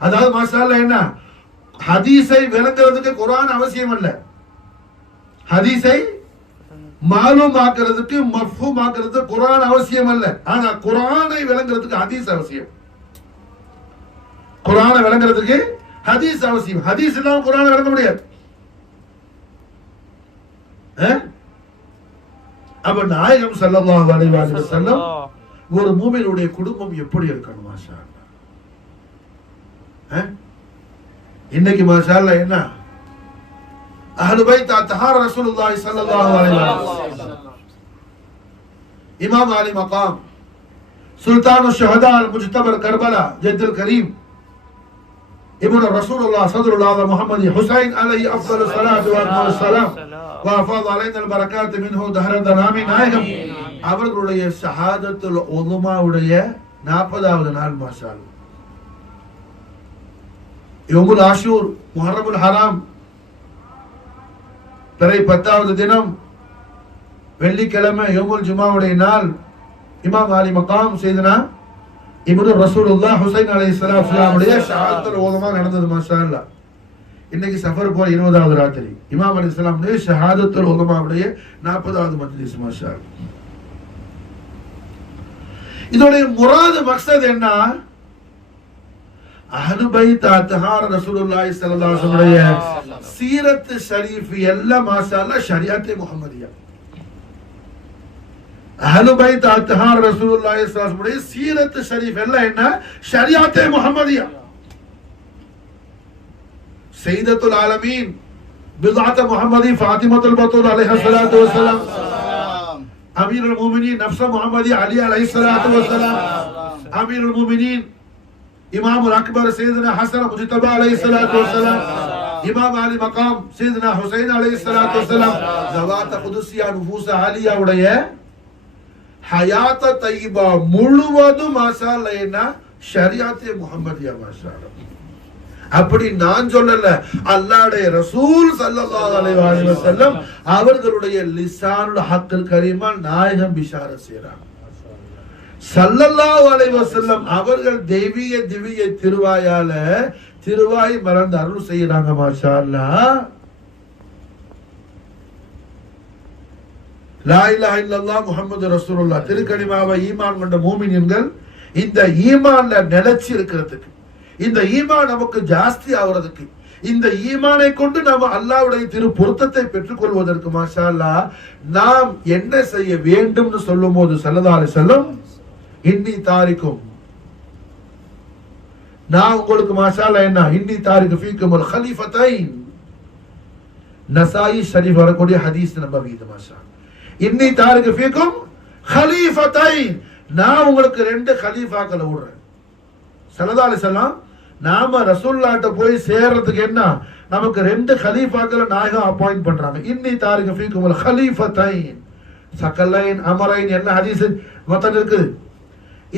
அதாவது மாஷாஅல்லாஹ் என்ன, ஹதீஸை விளங்குறதுக்கு குர்ஆன் அவசியம் இல்ல. ஹதீஸை மாலூம் ஆக்குறதுக்கு, மஃபூம் ஆக்குறதுக்கு குர்ஆன் அவசியம் அல்ல. ஆனா குர்ஆனை விளங்குறதுக்கு ஹதீஸ் அவசியம். குர்ஆனை விளங்குறதுக்கு ஹதீஸ் அவசியம். ஹதீஸ் இல்லாம குர்ஆனை விளங்க முடியாது. அப்ப நாயகம் ஸல்லல்லாஹு அலைஹி வஸல்லம் ஒரு மூமினுடைய குடும்பம் எப்படி இருக்கணும்? மாஷா அல்லாஹ். இன்னைக்கு மாஷா அல்லாஹ் என்ன, அஹ்லு பைத் அத்ஹார் ரசூலுல்லாஹி ஸல்லல்லாஹு அலைஹி வஸல்லம், இமாம் அலி மகாம், சுல்தான் ஷுஹதா அல் முஜ்தபர் கர்பலா ஜத்துல் கரீம் ابن رسول الله صدر الله محمد حسين عليه افضل الصلاه والسلام وافاض علينا البركات منه دهر الدنامين. நாயகம் அவர்களுடைய ஷஹாதத்துல் உலமாவுடைய 40வது நாள் மாஷா அல்லாஹ். யௌமுல் ஆஷூர், முஹர்ரமுல் ஹராம், பிறை 10வது தினம் வெள்ளிக்கிழமை யௌமுல் ஜுமாவுடைய நாள். இமாம் அலி மகாம் செய்தனா இப்னு ரசூலுல்லாஹ் ஹுசைன் அலைஹிஸ்ஸலாத்து வஸலாமுடைய ஷஹாதத்துல் உலமா நடந்தது மாஷா அல்லாஹ். இன்னைக்கு சஃபர் போற 20வது ராத்திரி இமாம் அலைஹிஸ்ஸலாமுடைய ஷஹாதத்துல் உலமாவுடைய 40வது மஜ்லிஸ் மாஷா அல்லாஹ். இதோடைய முராது மக்சத் என்ன? அஹ்லு பைத் அத்ஹார் ரசூலுல்லாஹி ஸல்லல்லாஹு அலைஹி வஸல்லம் சீரத் ஷரீஃப் எல்லாம் மாஷா அல்லாஹ் ஷரியத் முஹம்மதியா. அஹ்லு பைத் அத்ஹார் ரசூலுல்லாஹி ஸல்லல்லாஹு அலைஹி வஸல்லம் சீரத் ஷரீஃப் எல்லாம் என்ன? ஷரியத் முஹம்மதியா. சையதத்துல் ஆலமீன் பித்அத் முஹம்மதி ஃபாத்திமத்துல் பத்தூல் அலைஹா ஸலாத்து வஸலாம், அமீருல் முஃமினீன் நஃப்ஸ முஹம்மதி அலி அலைஹி ஸலாத்து வஸலாம், அமீருல் முஃமினீன் இமாமுல் அக்பர் சையதுனா ஹஸன் முஜ்தபா அலைஹி ஸலாத்து வஸலாம், இமாம் அலி மகாம் சையதுனா ஹுசைன் அலைஹி ஸலாத்து வஸலாம், ஜவாத் குதுசியா நுஃபூஸ் ஆலியா உடைய ஹயாத் தய்யிபா முழுவதும் மாஷா அல்லாஹ் என்ன? ஷரியத் முஹம்மதியா மாஷா அல்லாஹ். அப்படி நான் சொல்லல, அல்லாஹ்வுடைய ரசூல் ஸல்லல்லாஹு அலைஹி வஸல்லம் அவர்களுடைய லிசானுல் ஹக்கில் கரீமா நாயகம் பிஷாரத் செய்றாங்க. ஸல்லல்லாஹு அலைஹி வஸல்லம் அவர்கள் தெய்வீக திவ்ய திருவாயால திருவாய் மலர்ந்து அருள் செய்யறாங்க மாஷா அல்லாஹ். லா இலாஹ இல்லல்லாஹ் முஹம்மது ரசூலுல்லாஹ் திருக்கலிமாவை ஈமான் கொண்ட மூமின்கள் இந்த ஈமான்ல நிலைச்சு இருக்கிறதுக்கு, இந்த ஈமான் நமக்கு ஜாஸ்தி ஆகிறதுக்கு, இந்த ஈமானை கொண்டு நாம் அல்லாஹ்வுடைய திரு பொருத்தத்தை பெற்றுக் கொள்வதற்கு மாஷா அல்லாஹ் நாம் என்ன செய்ய வேண்டும் சொல்லும் போது ஸல்லல்லாஹு அலைஹி வஸல்லம் இன்னி தாரிக்கும், நான் உங்களுக்கு மாஷா அல்லாஹ் என்ன இன்னி தாரிக்கு ஃபீக்குமுல் கலீஃபத்தைன், நசாயி ஷரீஃப் வரக்கூடிய ஹதீஸ் நபவி இது மாஷா. இன்னி தாரிக்கு ஃபீக்கும் கலீஃபத்தைன், நான் உங்களுக்கு 2 கலீஃபாக்களை விடுறேன். ஸல்லல்லாஹு அலைஹி வஸல்லம் நாம ரசூலுல்லாஹ்ட்ட போய் சேர்றதுக்கு என்ன, நமக்கு 2 கலீஃபாக்களை நாயகம் அப்பாயிண்ட் பண்றாங்க. இன்னி தாரிக்கு ஃபீக்குமுல் கலீஃபத்தைன் சகலைன் அமரைன் என்ன ஹதீஸ் மத்தன் இருக்குது.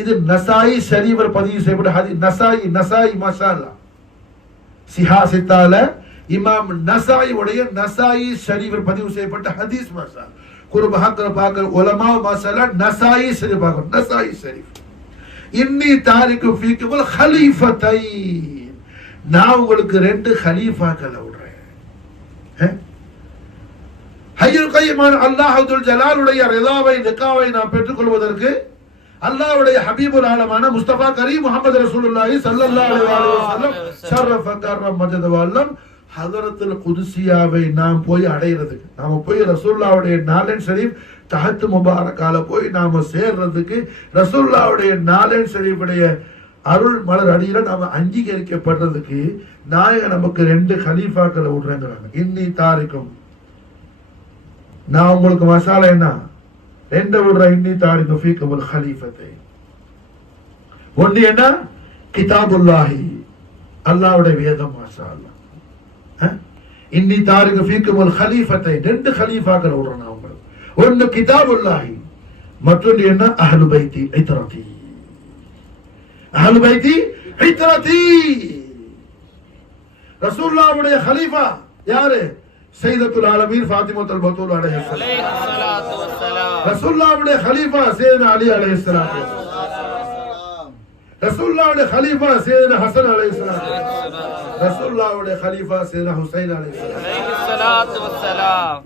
இது நசாயி ஷரீஃபில் பதிவு செய்யப்பட்ட ஹதீஸ். நசாயி மாஷா அல்லாஹ் சிஹாசித்தால இமாம் நசாயி உடைய நசாயி ஷரீஃபில் பதிவு செய்யப்பட்ட ஹதீஸ் மாஷா அல்லாஹ். குர்பாக்கர் பாக்கர் உலமா மாஷா அல்லாஹ் நசாயி ஷரீஃப் பாக்கர் நசாயி ஷரீஃப். இன்னி தாரிக்கு ஃபீக்குமுல் கலீஃபத்தைன், நான் உங்களுக்கு 2 கலீஃபாக்களை விடுறேன். ஹய்யுல் கய்யூமான அல்லாஹ்வுல் ஜலாலுடைய ரிதாவை லிகாவை நாம் பெற்றுக்கொள்வதற்கு அல்லாஹ்வுடைய ஹபீபுல் ஆலமான முஸ்தபா கரீம் முஹம்மது ரசூலுல்லாஹி ஸல்லல்லாஹு அலைஹி வஸல்லம் ஷரஃப கர்ரம் மஜத வல்லம் ஹதரத்துல் குதுசியாவை நாம் போய் அடையிறதுக்கு, நாம போய் ரசூலுல்லாஹ்வுடைய நாலன் ஷரீஃப் தஹத் முபாரக்கால போய் நாம சேர்றதுக்கு, ரசூலுல்லாஹ்வுடைய நாலன் ஷரீஃபுடைய அருள் மலர் அடியில நாம அங்கீகரிக்கப்படுறதுக்கு நாயகம் நமக்கு 2 கலீஃபாக்களை விடுறேங்கிறாங்க. இன்னி தாரிக்கும், நான் உங்களுக்கு மசாலா என்ன 2 விடுற. இன்னி தாரிக்கும் ஃபீக்குமுல் கலீஃபத்தைன். ஒன்று என்ன? கிதாபுல்லாஹி, அல்லாஹ்வுடைய வேதம் மாஷா அல்லாஹ். இன்னி தாரிக்கு ஃபீக்குமுல் கலீஃபத்தைன், 2 கலீஃபாக்களை விடுறேன் நான் உங்களுக்கு. ஒன்று கிதாபுல்லாஹி, மற்றொன்று என்ன? அஹ்லு பைத்தி இத்ரதி. அஹ்லு பைத்தி இத்ரதி, ரசூலுல்லாஹ்வுடைய கலீஃபா யாரு? சையதத்துல் ஆலமீன் ஃபாத்திமத்துல் பத்தூல் அலைஹிஸ்ஸலாத்து வஸ்ஸலாம். ரசூலுல்லாஹ்வுடைய கலீஃபா சையதுனா அலி அலைஹிஸ்ஸலாத்து வஸ்ஸலாம். ரசூலுல்லாஹ்வுடைய கலீஃபா சையதுனா ஹசன் அலைஹிஸ்ஸலாத்து வஸ்ஸலாம். ரசூலுல்லாஹ்வுடைய கலீஃபா சையதுனா ஹுசைன் அலைஹிஸ்ஸலாத்து வஸ்ஸலாம்.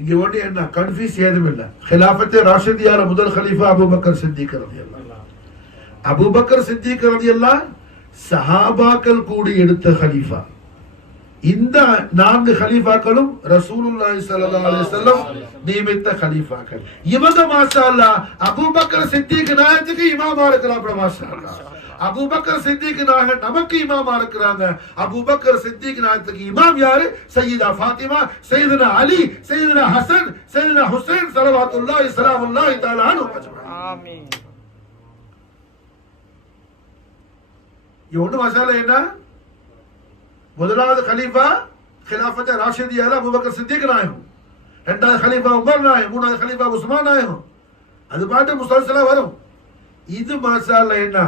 இங்க ஒண்ணு என்ன கன்ஃபியூஸ் ஏதும் இல்ல. خلافت ராஷிதியால முதல் கலீஃபா அபூபக்கர் சித்திக் ரலியல்லாஹு. அபூபக்கர் சித்திக் ரலியல்லாஹு சஹாபாக்கள் கூடி எடுத்த கலீஃபா. இந்த 4 கலீஃபாக்களும் ரசூலுல்லாஹி ஸல்லல்லாஹு அலைஹி வஸல்லம் நியமித்த கலீஃபாக்கள். இவங்க மாஷாஅல்லாஹ் அபூபக்கர் சித்திக் நாயத்துக்கு இமாமா இருக்கிறாங்க. மாஷாஅல்லாஹ் அபூபக்கர் சித்திக் நாயக நமக்கு இமாமா இருக்கிறாங்க. அபூபக்கர் சித்திக் நாயத்துக்கு இமாம் யாரு? சையதா ஃபாத்திமா, சையதுனா அலி, சையதுனா ஹசன், சையதுனா ஹுசைன் ஸலவாத்துல்லாஹி ஸலாமுல்லாஹி தஆலா அன்ஹும் அஜ்மஈன். ஆமீன். இவங்க மாஷாஅல்லாஹ் என்ன முதலாவது கலீஃபா خلافت ராஷிதியால அபூபக்கர் சித்திக் நாயகம், இரண்டாவது கலீஃபா உமர் நாயகம், மூணாவது கலீஃபா உஸ்மான் நாயகம். அது பாட்டு முஸ்தல்சலா வரும். இது மாஷாஅல்லாஹ் என்ன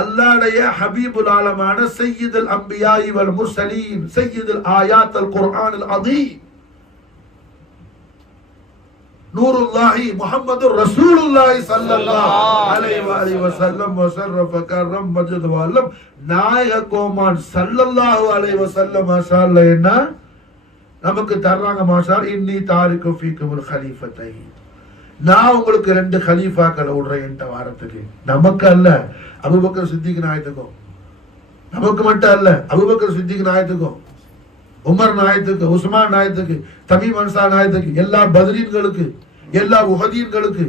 அல்லாஹ்வுடைய ஹபீபுல் ஆலமான சய்யிதுல் அன்பியா வல் முர்சலீன், சய்யிதுல் ஆயாத்துல் குர்ஆனில் அதீம், நூருல்லாஹி முஹம்மதுர் ரசூலுல்லாஹி ஸல்லல்லாஹு அலைஹி வஸல்லம் வஸர்ரஃப கர்ரம் மஜ்து வல்லம் நாயக கோமான் ஸல்லல்லாஹு அலைஹி வஸல்லம் மாஷாஅல்லாஹ் என்ன நமக்கு தர்றாங்க. மாஷாஅல்லாஹ் இன்னி தாரிகு ஃபீகுல் கலீஃபத்தைன், நான் உங்களுக்கு 2 கலீஃபாக்களை விடுறேன் இந்த வாரத்துக்கு. நமக்கு அல்ல, அபூபக்கர் சித்திக் நாயத்துக்கும். நமக்கு மட்டும் அல்ல, அபூபக்கர் சித்திக் நாயத்துக்கும், உமர் நாயத்துக்கு, உஸ்மான் நாயத்துக்கு, தமீம் அன்சார் நாயத்துக்கு, எல்லா பத்ரீன்களுக்கு, எல்லா உஹதீன்களுக்கு,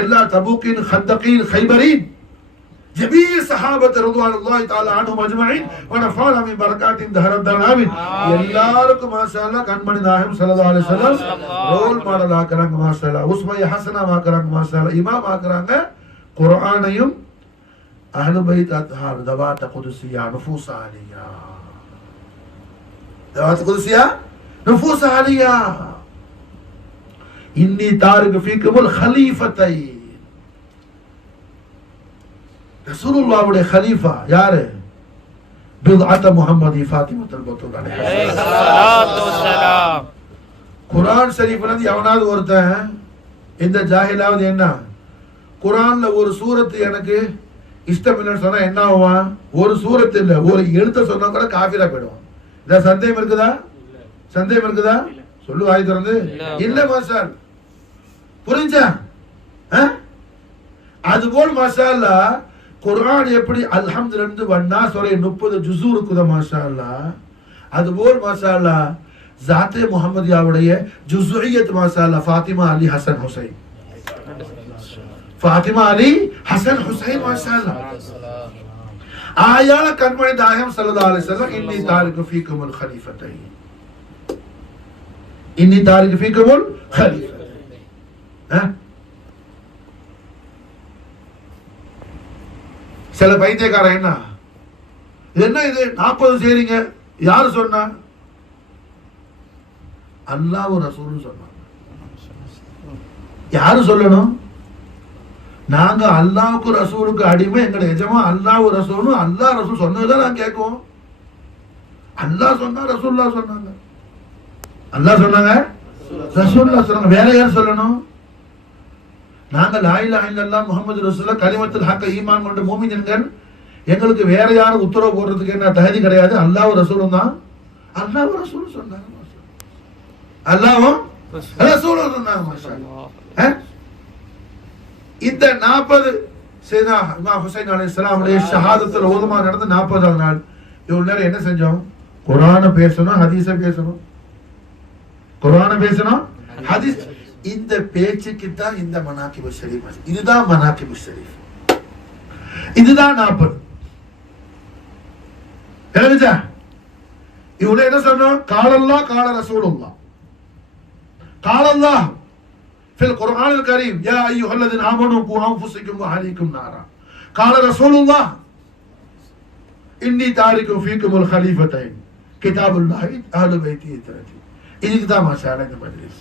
எல்லா தபூக்கின், ஹந்தகீன், கைபரீன், ஜமீ சஹாபத் ரضوانுல்லாஹி தஆலா அன்ஹும் அஜ்மஈன் வ நஃபஅனா மின் பரகாத்தின் தஹரத்தன் ஆமீன். எல்லாருக்கும் மாஷாஅல்லாஹ் கண்மணி நாயகம் ஸல்லல்லாஹு அலைஹி வஸல்லம் ரோல் மாடல் ஆக்குறாங்க. மாஷாஅல்லாஹ் உஸ்மா ஹஸனா ஆக்குறாங்க. மாஷாஅல்லாஹ் இமாம் ஆக்குறாங்க. குர்ஆனையும் அஹ்லு பைத் அத்ஹார் தவாத் குதுசியா நுஃபூஸ் ஆலியா, دعوات قدسية نفوس عالية. إني تارك فيكم الخليفتين. رسول الله ودي خليفة ياره بضعة محمد فاطمة البتول عليه الصلاة والسلام. قرآن شريف نادي அவனாவது ஒருத்தன் இந்த ஜாஹிலாவது என்ன குர்ஆன்ல ஒரு சூரத்து எனக்கு இஷ்டம் இல்லைன்னு சொன்னா என்ன ஆவான்? ஒரு சூரத்து இல்ல, ஒரு எழுத்த சொன்னா கூட காஃபிரா போயிடுவான். இந்த சந்தேகம் இருக்குதா? சந்தேகம் இருக்குதா? சொல்லு வாய் திறந்து. இல்ல மாஷால் புரிஞ்சா? அதுபோல் மாஷாஅல்லாஹ் குர்ஆன் எப்படி அல்ஹம்துலில்லாஹ் இருந்து வன்னாஸ் வரை 30 ஜுஸு இருக்குதா மாஷாஅல்லாஹ். அதுபோல் மாஷாஅல்லாஹ் ذات முஹம்மதியாவுடைய ஜுஸுஇயத் மாஷாஅல்லாஹ் ஃபாத்திமா அலி ஹசன் ஹுசைன், ஃபாத்திமா அலி ஹசன் ஹுசைன் மாஷாஅல்லாஹ். ஆயால கண்மணி நாயகம் ஸல்லல்லாஹு அலைஹி வஸல்லம் இன்னி தாரிகு ஃபீகுமுல் கலீஃபத்தைன், இன்னி தாரிகு ஃபீகுமுல் கலீஃபத்தைன். சில பைத்தியக்காரன் என்ன இது என்ன இது 40 செய்றீங்க யாரு சொன்னா? அல்லாஹ் ரசூல் சொன்னாங்க. யாரு சொல்லணும்? நாங்க அல்லாஹ்வுக்கு ரசூலுக்கு அடிமை. எங்க எஜமா அல்லாஹ் ரசூலும் அல்லாஹ் ரசூல் சொன்னதுதான் நான் கேட்கும். அல்லாஹ் சொன்னா ரசூலுல்லாஹ் சொன்னாங்க, அல்லாஹ் சொன்னாங்க ரசூலுல்லாஹ் சொன்னாங்க. வேற யார் சொல்லணும்? நாங்க லா இலாஹா இல்லல்லாஹ் முஹம்மது ரசூலுல்லாஹ் கலிமத்துல் ஹக் ஈமான் கொண்ட மூமின்கள், எங்களுக்கு வேற யாரும் உத்தரவு போடுறதுக்கு என்ன தகுதி கிடையாது. அல்லாஹ் ரசூலும் தான். அல்லாஹ் ரசூல் சொன்னாங்க, அல்லாஹ்வும் ரசூலும் சொன்னாங்க. மாஷாஅல்லாஹ். இந்த 40 சையதுனா இமாம் ஹுசைன் அலைஹிஸ்ஸலாம் உடைய ஷஹாதத்துல் உலமா நடந்த 40வது நாள் இவ்வளவு நேரம் என்ன செஞ்சோம்? குர்ஆனை பேசணும், ஹதீஸை பேசணும். குர்ஆனை பேசணும், ஹதீஸ். இந்த பேச்சுக்கு தான் இந்த மனாகிபு ஷரீஃப். இதுதான் மனாகிபு ஷரீஃப். இதுதான் 40. என்னது? இவ்வளவு என்ன சொன்னோம்? கால அல்லாஹ் கால ரசூலுல்லாஹ். கால அல்லாஹ் في القرآن الكريم يا أيها الذين آمنوا قوا أنفسكم وأهليكم نارا. قال رسول الله إني تارك فيكم الخليفتين كتاب الله أهل بيتي الثلاثين. இதுக்கு தான் மாஷாஅல்லாஹ் இந்த மஜ்லிஸ்.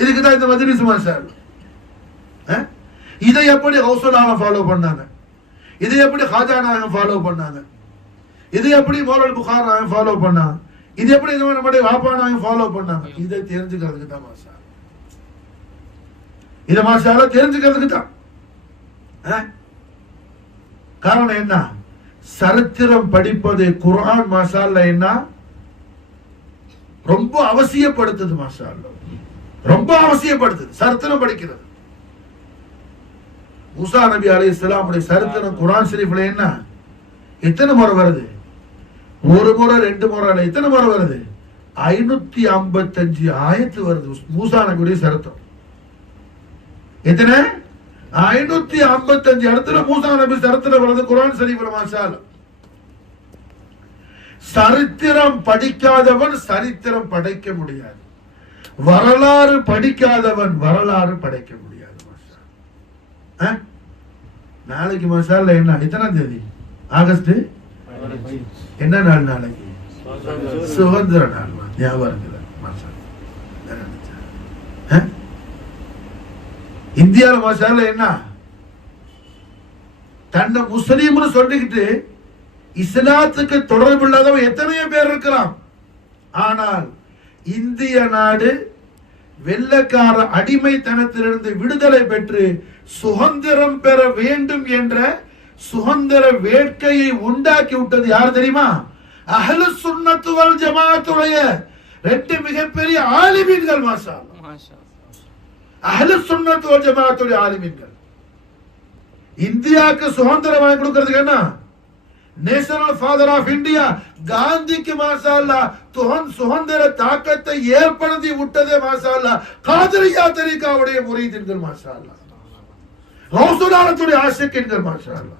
இதுக்கு தான் இந்த மஜ்லிஸ் மாஷாஅல்லாஹ். இதை எப்படி கௌசுல் ஆலம் ஃபாலோ பண்ணாங்க, இதை எப்படி காஜா நாயகம் ஃபாலோ பண்ணாங்க, இதை எப்படி மௌலவி புகாரி நாயகம் ஃபாலோ பண்ணாங்க, இது எப்படி நம்முடைய வாப்பா நாங்க ஃபாலோ பண்ணாங்க? இதை தெரிஞ்சுக்கிறதுக்கு தான் மாஷா, இதை மாஷால தெரிஞ்சுக்கிறதுக்கு தான். காரணம் என்ன? சரித்திரம் படிப்பது குர்ஆன் மாஷால்ல என்ன ரொம்ப அவசியப்படுத்துது, மாஷால்ல ரொம்ப அவசியப்படுத்துது சரித்திரம் படிக்கிறது. மூசா நபி அலைஹிஸ்ஸலாமுடைய சரித்திரம் குர்ஆன் ஷரீஃப்ல என்ன எத்தனை முறை வருது? ஒரு முறை, ரெண்டு முறை, எத்தனை முறை வருது? 555 ஆயத்து வருது மூசா நபியுடைய சரித்திரம். எத்தனை? 555 இடத்துல மூசா நபி சரித்திரம் வருது குர்ஆன் ஷரீஃப்ல. மாஷாஅல்லாஹ். சரித்திரம் படிக்காதவன் சரித்திரம் படைக்க முடியாது, வரலாறு படிக்காதவன் வரலாறு படைக்க முடியாது. மாஷாஅல்லாஹ். நாளைக்கு மாஷாஅல்லாஹ் என்ன எத்தனாம் தேதி? ஆகஸ்ட் என்ன நாள்? நாளைக்கு சுதந்திர நாள். ஞாபகம் இந்தியால மாஷாஅல்லாஹ் என்ன தன்னை முஸ்லீம்னு சொல்லிக்கிட்டு இஸ்லாத்துக்கு தொடர்பு இல்லாதவன் எத்தனையோ பேர் இருக்கிறான். ஆனால் இந்திய நாடு வெள்ளக்கார அடிமைத்தனத்திலிருந்து விடுதலை பெற்று சுதந்திரம் பெற வேண்டும் என்ற சுதந்திர வேட்கையை உண்டாக்கி விட்டது யார் தெரியுமா? அஹ்லு சுன்னத் வல் ஜமாஅத்துடைய ரெண்டு மிகப்பெரிய ஆலிமீன்கள். மாஷாஅல்லாஹ். அஹ்லு சுன்னத் வல் ஜமாஅத்துடைய ஆலிமீன்கள். இந்தியாவுக்கு சுதந்திரம் வாங்கி கொடுக்கிறதுக்கு என்ன? நேஷனல் ஃபாதர் ஆஃப் இந்தியா காந்திக்கு மாஷாஅல்லாஹ் சுதந்திர தாக்கத்தை ஏற்படுத்தி விட்டதே மாஷாஅல்லாஹ் காதரியா தரீகாவுடைய முரீதின்கள். மாஷாஅல்லாஹ். கௌசுல் ஆலத்துடைய ஆஷிகீன்கள். மாஷாஅல்லாஹ்.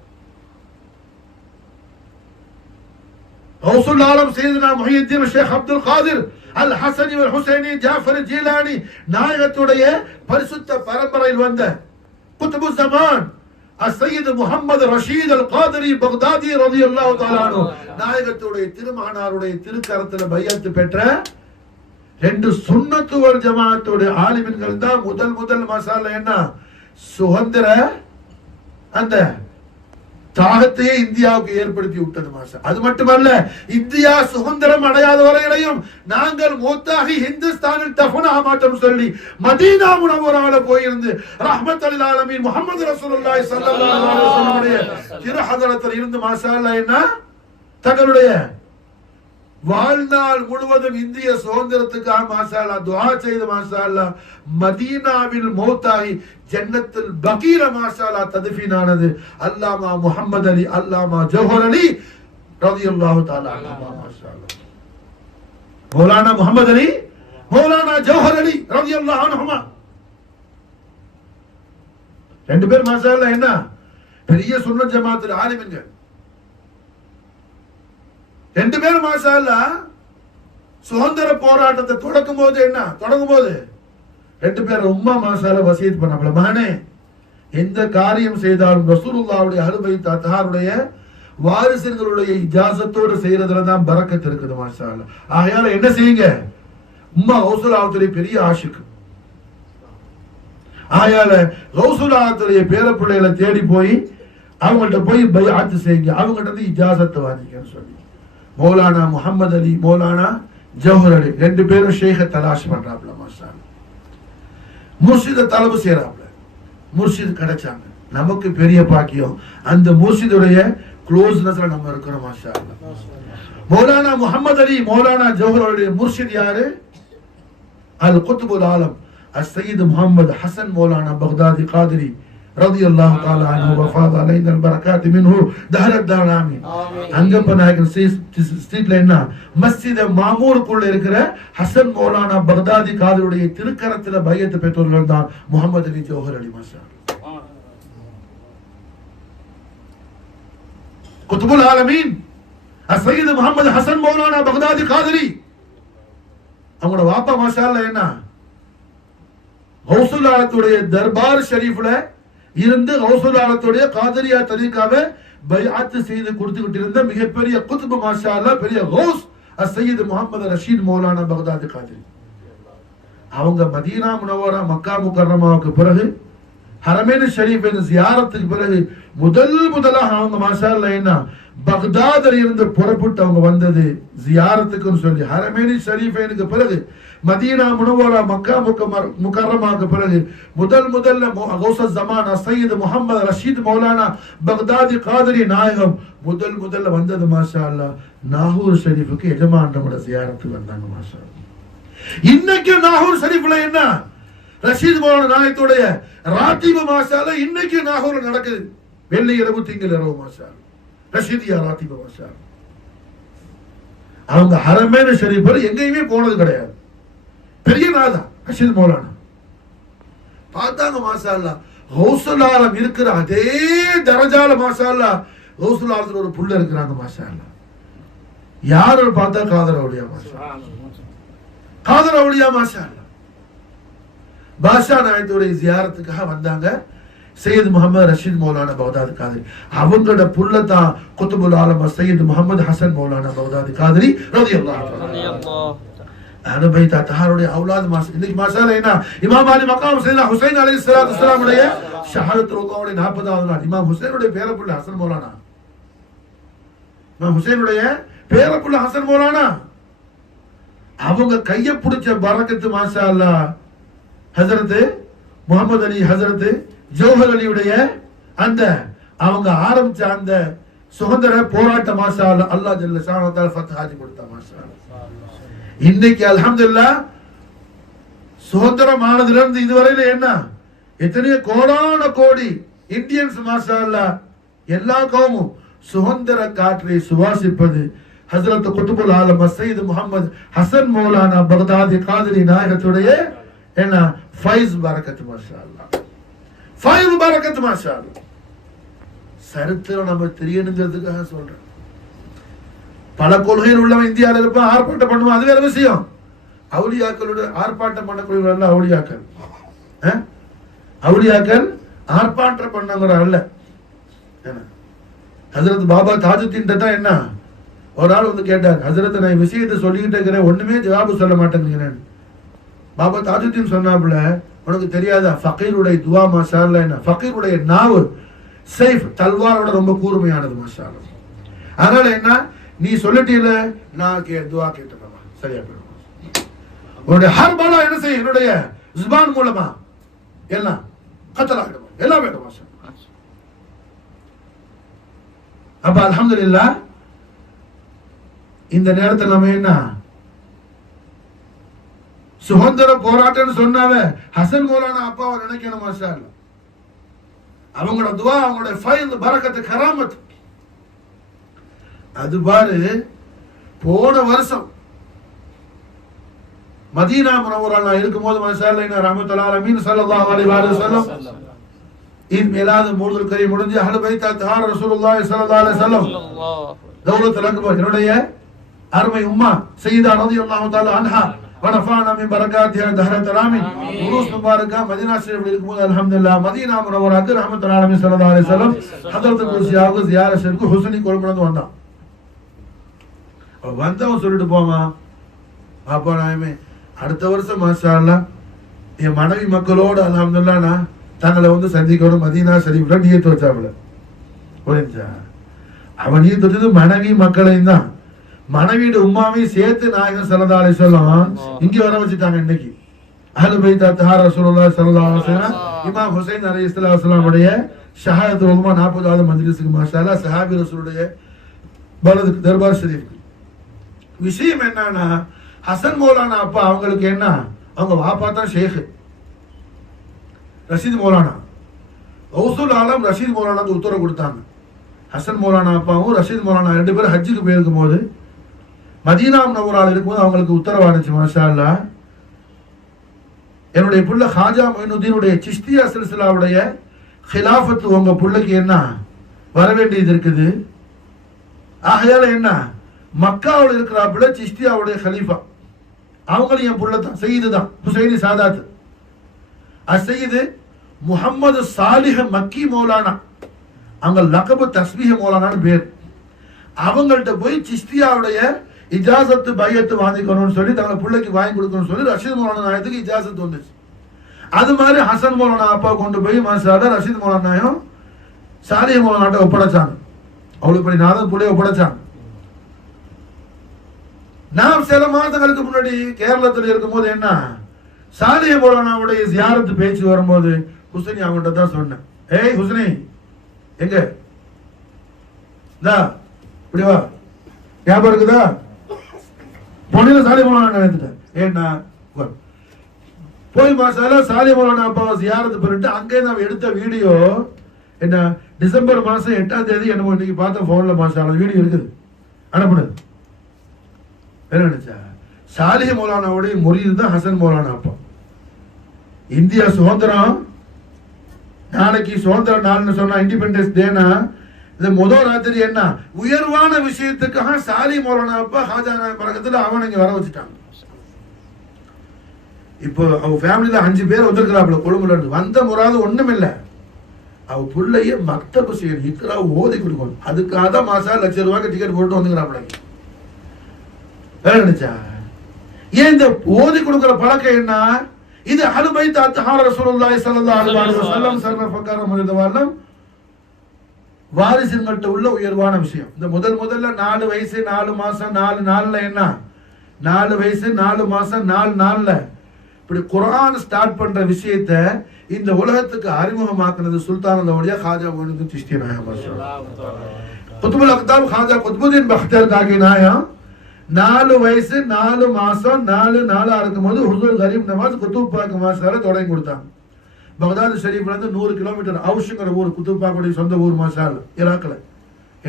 கௌசுல் ஆலம் சையதுனா முஹியுத்தீன் ஷேக் அப்துல் காதிர் அல் ஹசனி வல் ஹுசைனி ஜாஃபர் ஜீலானி நாயகத்துடைய பரிசுத்த பரம்பரையில் வந்த குத்பு ஸமான் அஸ்ஸையத் முஹம்மது ரஷீத் அல் காதிரி பக்தாதி ரலியல்லாஹு தஆலா அன்ஹு நாயகத்துடைய திருமகனாருடைய திருக்கரத்துல பைஅத் பெற்ற ரெண்டு சுன்னத்து வல் ஜமாஅத்துடைய ஆலிம்கள் தான் முதல் மாஷாஅல்லாஹ் என்ன சுதந்திர அந்த தாகத்தையே இந்தியாவுக்கு ஏற்படுத்தி விட்டது. மாஷா. அது மட்டுமல்ல, இந்தியா சுதந்திரம் அடையாத வரையிலையும் நாங்கள் மூத்தாகி ஹிந்துஸ்தானில் தஃபன் ஆமாட்டம் சொல்லி மதீனா முனவரால போயிருந்து ரஹ்மத்துல் ஆலமீன் முஹம்மது ரசூலுல்லாஹி ஸல்லல்லாஹு அலைஹி வஸல்லம் திரு ஹதரத்தில் இருந்து மாஷாஅல்லாஹ் என்ன தங்களுடைய வாழ்நாள் முழுவதும் இந்திய சுதந்திரத்துக்காக மாஷாஅல்லாஹ் துஆ செய்து மாஷாஅல்லாஹ் மதீனாவில் மௌத்தாகி ஜன்னத்துல் பகீல மாஷாஅல்லாஹ் தத்ஃபீனானது அல்லாமா முஹம்மது அலி அல்லாமா ஜௌஹர் அலி ரலியல்லாஹு தஆலா அன்ஹு. மாஷாஅல்லாஹ். மௌலானா முஹம்மது அலி மௌலானா ஜௌஹர் அலி ரலியல்லாஹு அன்ஹுமா ரெண்டு பேர் மாஷாஅல்லாஹ் என்ன பெரிய சுன்னத் ஜமாஅத்துல் ஆலிம்கள். ரெண்டு பேரும் மாஷாஅல்லாஹ் சுதந்திர போராட்டத்தை தொடங்கும் போது ரெண்டு பேர் உம்மா மாஷாஅல்லாஹ் வசியத் பண்ணாங்கள, மகனே எந்த காரியம் செய்தாலும் ரசூலுல்லாஹ்வுடைய அஹ்லு பைத் அத்ஹாருடைய வாரிசுகளுடைய இஜாசத்தோடு செய்யறதுல தான் பரக்கத் இருக்குது. மாஷாஅல்லாஹ். ஆகையால என்ன செய்யுங்க, உம்மா கௌசுல் ஆலத்துடைய பெரிய ஆஷிக். ஆகையால கௌசுல் ஆலத்துடைய பேர பிள்ளைகளை தேடி போய் அவங்கள்ட்ட போய் பைஅத் செய்யுங்க, அவங்கள்ட்ட இருந்து இஜாசத்தை வாங்கிக்கன்னு சொல்லி மௌலானா முஹம்மது அலி மௌலானா ஜௌஹர் அலி ரெண்டு பேரும் ஷேக தலாஷ் பண்றாப்ல. மாஷாஅல்லாஹ். முர்ஷித தலபு செய்யறாப்ல, முர்ஷித் கிடைச்சாங்க. நமக்கு பெரிய பாக்கியம், அந்த முர்ஷிதுடைய க்ளோஸ்னஸ்ல நம்ம இருக்கிறோம். மாஷாஅல்லாஹ். மௌலானா முஹம்மது அலி மௌலானா ஜௌஹர் அலி முர்ஷித் யாரு? அல் குத்புல் ஆலம் அஸ்ஸையத் முஹம்மது ஹசன் மௌலானா பக்தாதி காதிரி ரலியல்லாஹு தஆலா அன்ஹு வஃபாத அலைனா البركات منه دهر الدار ஆமீன். அங்கப்ப நாயகன் ஸ்ட்ரீட்ல என்ன மஸ்ஜித் மாமூருக்குள்ள இருக்கிற ஹசன் மௌலானா பக்தாதி காதிருடைய திருக்கரத்துல பைஅத் பெற்றவர்கள் தான் முஹம்மது அலி ஜௌஹர் அலி. மாஷாஅல்லாஹ். குத்புல் ஆலமீன் அஸ்ஸையத் முஹம்மது ஹசன் மௌலானா பக்தாதி காதிரி அவங்களோட வாப்பா மாஷாஅல்லாஹ் என்ன கௌசுல் ஆலத்துடைய தர்பார் ஷரீஃப்ல இருந்து கௌசுல் ஆலத்துடைய காதரியா தரீகாவை பைஅத் செய்து கொடுத்துக்கிட்டு இருந்த மிகப்பெரிய குத்பு மாஷாஅல்லாஹ் பெரிய கௌஸ் அஸ்ஸையத் முஹம்மது ரஷீத் மௌலானா பக்தாதி காதிரி. அவங்க மதீனா முனவரா மக்கா முக்கர்ரமாவுக்கு பிறகு ஹரமேன் ஷரீஃப் ஜியாரத்துக்கு பிறகு முதலாக அவங்க மாஷா அல்லாஹ் என்ன பக்தாதில் இருந்து புறப்பட்டு அவங்க வந்தது ஜியாரத்துக்குன்னு சொல்லி. ஹரமேன் ஷரீஃபைனுக்கு பிறகு மதீனா முனவரா மக்கா முக்கர்ரமாக்கு பிறகு முதல்ல கௌஸ் ஜமான் சையத் முஹம்மது ரஷீத் மௌலானா பக்தாதி காதிரி நாயகம் முதல்ல வந்தது மாஷா அல்லாஹ் நாகூர் ஷரீஃபுக்கு எஜமான் நம்மளோட ஜியாரத்துக்கு வந்தாங்க மாஷா அல்லாஹ். இன்னைக்கு நாகூர் ஷரீஃப்ல என்ன ரஷீத் மௌலானா நாயகத்துடைய ராத்திபு மாஷா அல்லாஹ் இன்னைக்கு நாகூர்ல நடக்குது. வெள்ளி இரவு திங்கள் இரவு மாஷா அல்லாஹ் ரஷீதியா ராத்திபு மாஷா அல்லாஹ். அவங்க ஹரமேன் ஷரீஃப் எங்கேயுமே போனது கிடையாது. பெரிய நாதா ரஷீத் மௌலானா பார்த்தாங்க மாஷா அல்லாஹ் கௌசுல் ஆலம் இருக்கிற அதே தரஜால மாஷா அல்லாஹ் கௌசுல் ஆலத்துல ஒரு புள்ள இருக்கிறாங்க மாஷா அல்லாஹ். யாரு பார்த்தா காதர் அவுலியா மாஷா அல்லாஹ். காதர் அவுலியா மாஷா அல்லாஹ் பாஷா நாயகத்துடைய ஜியாரத்துக்காக வந்தாங்க. சையத் முகமது ரஷீத் மௌலானா பக்தாதி காதிரி அவங்களோட புள்ள தான் குத்துபுல் ஆலம் சையத் முகமது ஹசன் மௌலானா பக்தாதி காதிரி ரலியல்லாஹு தஆலா அஹ்ல பைத் தஹாருடைய அவுலாத் இன்னைக்கு மாஷா அல்லாஹ் என்ன இமாம் அலி மகாம் சையதுனா ஹுசைன் அலைஹிஸ்ஸலாத்து வஸ்ஸலாம் உடைய ஷஹாதத் ருகோவுடைய 40வது நாள் இமாம் ஹுசைனுடைய பேரப்புள்ள ஹசன் மௌலானா இமாம் ஹுசைனுடைய பேரப்புள்ள ஹசன் மௌலானா அவங்க கையை பிடிச்ச பரக்கத்து மாஷா அல்லாஹ் ஹஜரத் முகமது அலி ஹஜரத் ஜோஹர் அலியுடைய அந்த அவங்க ஆரம்பிச்ச அந்த சுதந்திர போராட்ட மாஷா அல்லாஹ் அல்லாஹ் ஜல்ல ஷானஹு வ தஆலா ஃபத்ஹாஜி கொடுத்த மாஷா அல்லாஹ். இன்னைக்கு அல்ஹம்துலில்லாஹ் சுதந்திரமானதுல இருந்து இதுவரையில என்ன எத்தனையோ கோடான கோடி இந்தியன்ஸ் மாஷா அல்லாஹ் எல்லா கவுமும் சுதந்திர காற்றை சுவாசிப்பது ஹஜரத் குத்துபுல் ஆலம் சையத் முகமது ஹசன் மௌலானா பக்தாதி காதிரி நாயகத்துடைய என்ன ஃபைஸ் பரக்கத் மாஷா அல்லாஹ். ஃபைஸ் பரக்கத் மாஷா அல்லாஹ். சரித்திரம் நம்ம தெரியணுங்கிறதுக்காக சொல்றேன். பல கொள்கையில் உள்ளவன் இந்தியாவில் இருப்பான், ஆர்ப்பாட்டம் பண்ணுவான், அது வேற விஷயம். அவுலியாக்களோட ஆர்ப்பாட்டம் பண்ணக்கூடியவர்கள் அவுலியாக்கள். அவுலியாக்கள் ஆர்ப்பாட்டம் பண்ணவங்க அல்ல. ஹஜரத் பாபா தாஜுத்தீன் தான் என்ன ஒரு ஆள் வந்து கேட்டார், ஹஜரத் நான் விஷயத்தை சொல்லிக்கிட்டே இருக்கிறேன், ஒண்ணுமே ஜவாபு சொல்ல மாட்டேங்கிறேன். பாபா தாஜுத்தீன் சொன்னாப்புல, உனக்கு தெரியாதா ஃபகீருடைய துவா மாஷா அல்லாஹ் என்ன ஃபகீருடைய நாவு சைஃப் தல்வாரோட ரொம்ப கூர்மையானது மாஷா அல்லாஹ். அதனால என்ன நீ சொல்லிட்டீல நான் துவா கேட்டுறேன் சரியா போயிடும். உன்னுடைய ஹர் பலா என்ன செய்ய என்னுடைய ஜுபான் மூலமா எல்லாம் கத்தலாகிடும் எல்லாம் வேணும் மாஷா. அப்ப அல்ஹம்துலில்லாஹ் இந்த நேரத்தில் நம்ம என்ன சுதந்திர போராட்டம் சொன்னாவே ஹசன் மௌலானா அப்பாவை நினைக்கணும் மாஷா அல்லாஹ். அவங்களோட துவா அவங்களோட ஃபைல் பரக்கத்து கராமத். அது பாரு போன வருஷம் மதீனா முனவரால இருக்கும்போது மாஷா அல்லாஹ் ரஹ்மத்துல்லாஹி அலைஹி ஸல்லல்லாஹு அலைஹி வஸல்லம் ஈத் மீலாத் மௌலூதுல் கரீம் முடிஞ்சு அஹ்ல பைத் தஹார் ரசூலுல்லாஹி ஸல்லல்லாஹு அலைஹி வஸல்லம் தௌலத்துல் அக்பர் என்னுடைய அருமை உம்மா சய்யிதா ரலியல்லாஹு தஆலா அன்ஹா ونفعنا من بركاتها دهرة آمين. உருஸ் முபாரக்கா மதீனா ஷரீஃப்ல இருக்கும்போது அல்ஹம்துலில்லாஹ் மதீனா முனவராக்கு ரஹ்மத்துல்லாஹி அலைஹி ஸல்லல்லாஹு அலைஹி வஸல்லம் ஹஜ்ரத் குர்சியாவுக்கு ஜியாரத் ஷரீஃப்க்கு ஹுசைனி கொழும்புல வந்தான். வந்தவன் சொல்லிட்டு போமா அப்பா நாயமே அடுத்த வருஷம் மாஷா அல்லாஹ் என் மனைவி மக்களோடு அல்ஹம்துலில்லாஹ் நான் தங்களை வந்து சந்திக்கணும் மதீனா ஷரீஃப்ல நியத்து வச்சாப்புல. புரிஞ்சா அவன் நியத்து வச்சது மனைவி மக்களையும் தான், மனைவியோட உம்மாவையும் சேர்த்து நாயகம் ஸல்லல்லாஹு அலைஹி வஸல்லம் இங்க வர வச்சுட்டாங்க. இன்னைக்கு அஹ்ல பைத் தஹார் ரசூலுல்லாஹி ஸல்லல்லாஹு அலைஹி வஸல்லம் இமாம் ஹுசைன் அலைஹிஸ்ஸலாம் உடைய ஷஹாதத்துல் உலமா 40வது மஜ்லிஸுக்கு மாஷா அல்லாஹ் சஹாபி ரசூலுடைய பலதுக்கு தர்பார் ஷரீஃப். விஷயம் என்னன்னா ஹசன் மௌலானா அப்பா அவங்களுக்கு என்ன அவங்க வாப்பா தான் ஷேக் ரஷீத் மௌலானா. கௌசுல் ஆலம் ரஷீத் மௌலானாக்கு உத்தரவு கொடுத்தாங்க. ஹசன் மௌலானா அப்பாவும் ரஷீத் மௌலானா ரெண்டு பேரும் ஹஜ்ஜுக்கு போயிருக்கும் போது மதீனா முனவரால இருக்கும்போது அவங்களுக்கு உத்தரவானுச்சு மாஷா அல்லாஹ் என்னுடைய புள்ள ஹாஜா மொயினுத்தீனுடைய சிஷ்தியா சில்சிலாவுடைய ஹிலாஃபத் உங்க புள்ளைக்கு என்ன வர வேண்டியது இருக்குது. ஆகையால என்ன மக்காவில் இருக்கிறாப்புல சிஷ்தியாவுடைய ஹலீஃபா அவங்களும் என் புள்ள தான் சையீது தான் ஹுசைனி சாதாத் அசையீது முஹம்மது சாலிஹ் மக்கி மௌலானா அங்க லகபு தஸ்பீஹ் மௌலானான்னு பேர். அவங்கள்ட்ட போய் சிஷ்தியாவுடைய இஜாசத்து பையத்து வாங்கிக்கணும்னு சொல்லி தங்களை பிள்ளைக்கு வாங்கி கொடுக்கணும்னு சொல்லி ரஷீத் மௌலானா நாயத்துக்கு இஜாசத்து வந்துச்சு. அது மாதிரி ஹசன் மௌலானா அப்பா கொண்டு போய் மாஷாஅல்லாஹ் ரஷீத் மௌலானாயும் சாலிஹ் மௌலானாட்ட ஒப்படைச்சாங்க. அவளுக்கு போய் நாதன் புள்ளைய ஒப்படைச்சாங்க. நான் சில மாதங்களுக்கு முன்னாடி கேரளத்தில் இருக்கும்போது என்ன சாலிஹ் மௌலானாவுடைய ஜியாரத்து பேச்சு வரும்போது ஹுசைனி அவங்கள்ட்ட தான் சொன்னேன், ஏய் ஹுசைனி எங்க இப்படி வா, ஞாபகம் இருக்குதா? பொண்ணுல சாலிஹ் மௌலானா நினைத்துட்டேன். ஏன்னா போய் மாஷாஅல்லாஹ் சாலிஹ் மௌலானா அப்பாவை ஜியாரத்து பண்ணிட்டு அங்கே நான் எடுத்த வீடியோ என்ன டிசம்பர் மாசம் 8ஆம் தேதி என்னமோ இன்னைக்கு பார்த்த போன்ல மாஷாஅல்லாஹ் வீடியோ இருக்குது, அனுப்புனது. என்ன நினைச்சா சாலிஹ் மௌலானாவுடைய முரீது தான் ஹசன் மௌலானா அப்பா. இந்தியா சுதந்திரம் நாளைக்கு சுதந்திர நாள்னு சொன்னா இண்டிபெண்டன்ஸ் டேனா இந்த முதல் ராத்திரி என்ன உயர்வான விஷயத்துக்காக சாலிஹ் மௌலானா அப்பா ஹாஜா பறக்கத்துல அவன் இங்க வர வச்சுட்டாங்க. இப்போ அவ ஃபேமிலியில 5 பேர் வந்திருக்கிறாப்ல கொழும்புல இருந்து. வந்த முறாது ஒண்ணும் இல்ல, அவ பிள்ளைய மக்தபு செய்யணும், இக்கரா ஓதி கொடுக்கணும். அதுக்காக தான் மாசம் ₹1,00,000 டிக்கெட் போட்டு வந்துக்கிறாப்ல. நினைச்சா ஏன் இந்த ஓதி கொடுக்கிற பழக்கம் என்ன? இது அஹ்லு பைத் அத்ஹார் ரசூலுல்லாஹி ஸல்லல்லாஹு அலைஹி வஸல்லம் சர்வஃபக்காரம் முதல்ல வாரிசுங்கள்ட்ட உள்ள உயர்வான விஷயம். இந்த முதல்ல 4 வயசு 4 மாசம் 4 நாள்ல என்ன 4 வயசு 4 மாசம் 4 நாள்ல இப்படி குர்ஆன் ஸ்டார்ட் பண்ற விஷயத்தை இந்த உலகத்துக்கு அறிமுகமாக்குனது சுல்தான் அவுலியா காஜா மொய்னுதீன் சிஷ்தி நாயகம் குத்புல் அக்தாப் காஜா குத்புதீன் பக்தர் காகி நாயகம் 4 வயசு 4 மாசம் 4 நாளா இருக்கும்போது ஹுசூர் கரீம் நவாஸ் குத்துப் பாக் மாஷாஅல்லாஹ் தொடங்கி கொடுத்தாங்க. பக்தாத் ஷரீஃப்ல இருந்து 100 கிலோமீட்டர் அவுஷ்ங்கிற ஊர், குத்துப் பாக்குடைய சொந்த ஊர் மாஷாஅல்லாஹ் ஈராக்ல.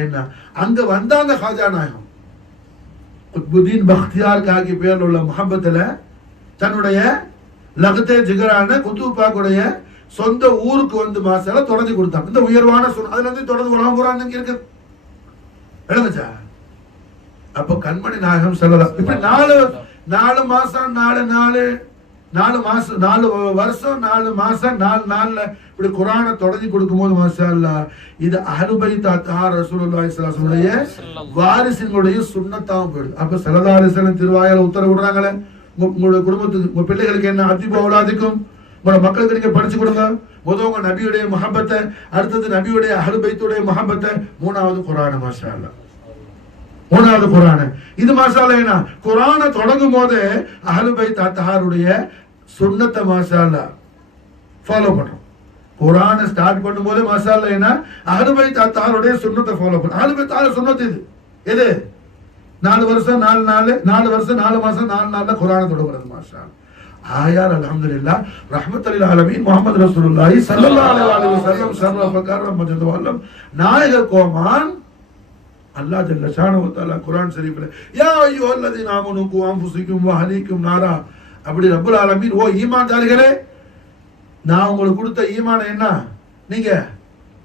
என்ன அங்க வந்தாங்க காஜா நாயகம் குத்புதீன் பக்தியார் காகி பேர்ல உள்ள முஹப்பத்துல தன்னுடைய லகத்தே ஜிகரான குத்துப் பாக்குடைய சொந்த ஊருக்கு வந்து மாஷாஅல்லாஹ் தொடங்கி கொடுத்தாங்க. இந்த உயர்வான அதுல இருந்து தொடர்ந்து உலகம் பூரா இங்க இருக்குது. எழுதுச்சா அப்ப கண்மணி நாயகம் ஸல்லல்லாஹு இப்படி 4 மாசம் 4 வருஷம் 4 மாசம் 4 நாள்ல இப்படி குர்ஆனை தொடங்கி கொடுக்கும்போது மாஷாஅல்லாஹ் இது அஹ்லு பைத் அத்ஹார் ரசூலுல்லாஹி ஸல்லல்லாஹு அலைஹி வஸல்லம் வாரிசுகளுடைய சுன்னத்தாவும் போயிடுது. அப்ப ஸல்லல்லாஹு அலைஹி வஸல்லம் திருவாயால உத்தரவு விடுறாங்களே, உங்களுடைய குடும்பத்துக்கு உங்க பிள்ளைகளுக்கு என்ன அதிப அவுலாதிக்கும் உங்களோட மக்களுக்கு நீங்க படிச்சு கொடுங்க. முதல்ல உங்க நபியுடைய முஹப்பத்தை, அடுத்தது நபியுடைய அஹ்லு பைத்துடைய முஹப்பத்தை, மூணாவது குர்ஆன் மாஷாஅல்லாஹ் மூணாவது குர்ஆன். இது மாஷாஅல்லாஹ் என்ன குர்ஆனை தொடங்கும் போது அஹ்லு பைத் அத்ஹாருடைய சுன்னத்தை மாஷாஅல்லாஹ் ஃபாலோ பண்றோம். குர்ஆனை ஸ்டார்ட் பண்ணும்போது மாஷாஅல்லாஹ் என்ன அஹ்லு பைத் அத்ஹாருடைய சுன்னத்தை ஃபாலோ பண்றோம். அஹ்லு பைத் அத்ஹார் சுன்னத் இது 4 வருஷம் 4 நாள் 4 வருஷம் 4 மாசம் 4 நாள்ல குர்ஆனை தொடங்குறது மாஷாஅல்லாஹ். ஆயார் அல்ஹம்துலில்லாஹ் ரஹ்மத்துல் ஆலமீன் முஹம்மது ரசூலுல்லாஹி ஸல்லல்லாஹு அலைஹி வஸல்லம் சர்வஃபக்காரம் மஜ்துவல்லம் நாயக கோமான் அல்லாஹ் ஜல்ல ஷானஹு தஆலா குர்ஆன் ஷரீஃப்ல யா அய்யுஹல்லதீன ஆமனூ கு அன்ஃபுஸக்கும் வ அஹ்லீக்கும் நாரா அப்படி ரப்பல் ஆலமீன் ஓ ஈமான்தாரிகளே நான் உங்களுக்கு கொடுத்த ஈமான் என்ன நீங்க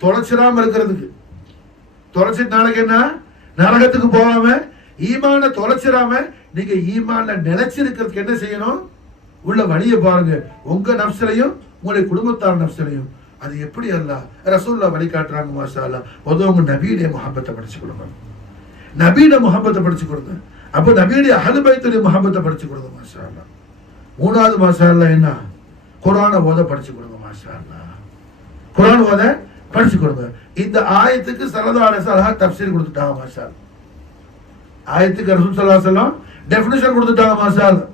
தொலைச்சிராம இருக்கிறதுக்கு, தொலைச்சிட்டு நாளைக்கு என்ன நரகத்துக்கு போகாம ஈமான தொலைச்சிராம நீங்க ஈமான்ல நிலைச்சிருக்கிறதுக்கு என்ன செய்யணும்? உள்ள வழியை பாருங்க. உங்க நஃப்ஸலையும் உங்களுடைய குடும்பத்தார் நஃப்ஸலையும் அது எப்படி அல்லாஹ் ரசூலுல்லாஹ் வழிகாட்டுறாங்க மாஷாஅல்லாஹ். உங்க நபியுடைய முஹப்பத்தை படிச்சு கொடுங்க, நபியுடைய முஹப்பத்தை படிச்சு கொடுங்க. அப்ப நபியுடைய அஹ்லு பைத்துடைய முஹப்பத்தை படிச்சு கொடுங்க மாஷாஅல்லாஹ். மூணாவது மாஷாஅல்லாஹ் என்ன குர்ஆனை ஓத படிச்சு கொடுங்க மாஷாஅல்லாஹ். குர்ஆன் ஓத படிச்சு கொடுங்க. இந்த ஆயத்துக்கு ஸல்லல்லாஹு அலைஹி வஸல்லம் தஃப்சீர் கொடுத்துட்டாங்க மாஷாஅல்லாஹ். ஆயத்துக்கு ரசூல் ஸல்லல்லாஹு அலைஹி வஸல்லம் டெஃபினிஷன் கொடுத்துட்டாங்க மாஷாஅல்லாஹ்.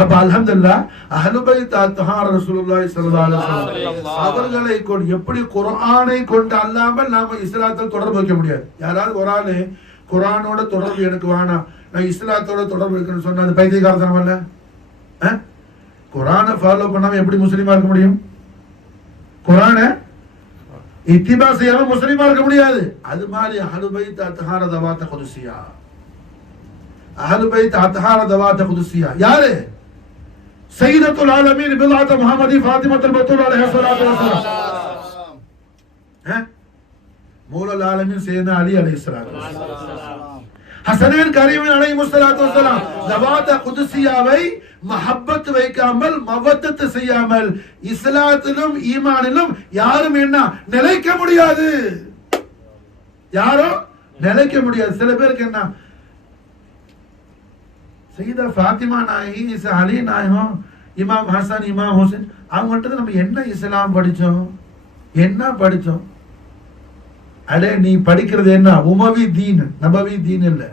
அப்ப அல்ஹம்துலில்லாஹ் அஹ்லு பைத் அத்ஹார் ரசூலுல்லாஹி ஸல்லல்லாஹு அலைஹி வஸல்லம் அவர்களை கொண்டு எப்படி குர்ஆனை கொண்டு அல்லாமல் நாம இஸ்லாத்தில் தொடர்பு வைக்க முடியாது. யாராவது ஒரு ஆளு குர்ஆனோட தொடர்பு எனக்கு வேணாம், நான் இஸ்லாத்தோட தொடர்பு வைக்கணும்னு சொன்னா அது பைத்தியக்காரத்தனம் இல்ல? குர்ஆனை ஃபாலோ பண்ணாம எப்படி முஸ்லிமா இருக்க முடியும்? குர்ஆனை இத்திபா செய்யாம முஸ்லிமா இருக்க முடியாது. அது மாதிரி அஹ்லு பைத் அத்ஹார் தவாத் குதுசியா, அஹ்லு பைத் அத்ஹார் தவாத் குதுசியா யாரு? சையதத்துல் ஆலமீன் பிலாத் முஹம்மதி ஃபாத்திமத்துல் பத்தூல் அலைஹிஸ்ஸலாத்து வஸலாம், மௌலல் ஆலமீன் சையதுனா அலி அலைஹிஸ்ஸலாத்து வஸலாம், ஹஸனைன் கரீமின் அலைஹிஸ்ஸலாத்து வஸலாம் தவாத் குதுசியாவை மஹப்பத் வைக்காமல் மவத்தத் செய்யாமல் இஸ்லாத்திலும் ஈமானிலும் யாரும் என்ன நிலைக்க முடியாது, யாரும் நிலைக்க முடியாது. சில பேருக்கு என்ன சையதா ஃபாத்திமா நாயகி அலி நாயகம் இமாம் ஹசன் இமாம் ஹுசைன் அவங்கள்ட்ட நம்ம என்ன இஸ்லாம் படிச்சோம், என்ன படிச்சோம்? அடே நீ படிக்கிறது என்ன? உமவி தீன், நபவி தீன் இல்ல.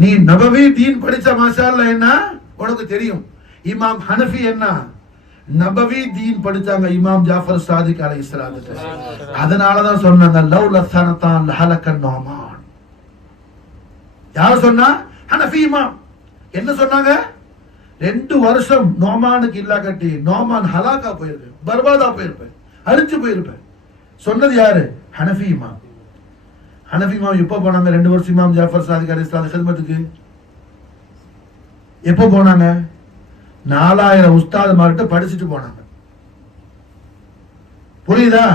நீ நபவி தீன் படிச்ச மாஷா அல்லாஹ் என்ன உனக்கு தெரியும். இமாம் ஹனஃபி என்ன நபவி தீன் படிச்சாங்க, இமாம் ஜாஃபர் சாதிக் அலைஹிஸ்ஸலாத்து. அதனாலதான் சொன்னாங்க லவ்ல சனதான் லஹலக்கன் நுஅமான். யார் சொன்னா? ஹனஃபி இமாம். என்ன சொன்னாங்க? 2 வருஷம் நோமானுக்கு இல்லா கட்டி நோமான் ஹலாக்கா போயிருப்பேன், பர்பாதா போயிருப்பேன், அழிச்சு போயிருப்பேன். சொன்னது யாரு? ஹனஃபி இமாம். ஹனஃபி இமாம் எப்போ போனாங்க? 2 வருஷம் இமாம் ஜாஃபர் சாதிக் அலைஹிஸ்ஸலாம் ஹிதமத்துக்கு எப்போ போனாங்க? 4000 உஸ்தாத் மார்கிட்ட படிச்சுட்டு போனாங்க. புரியுதா?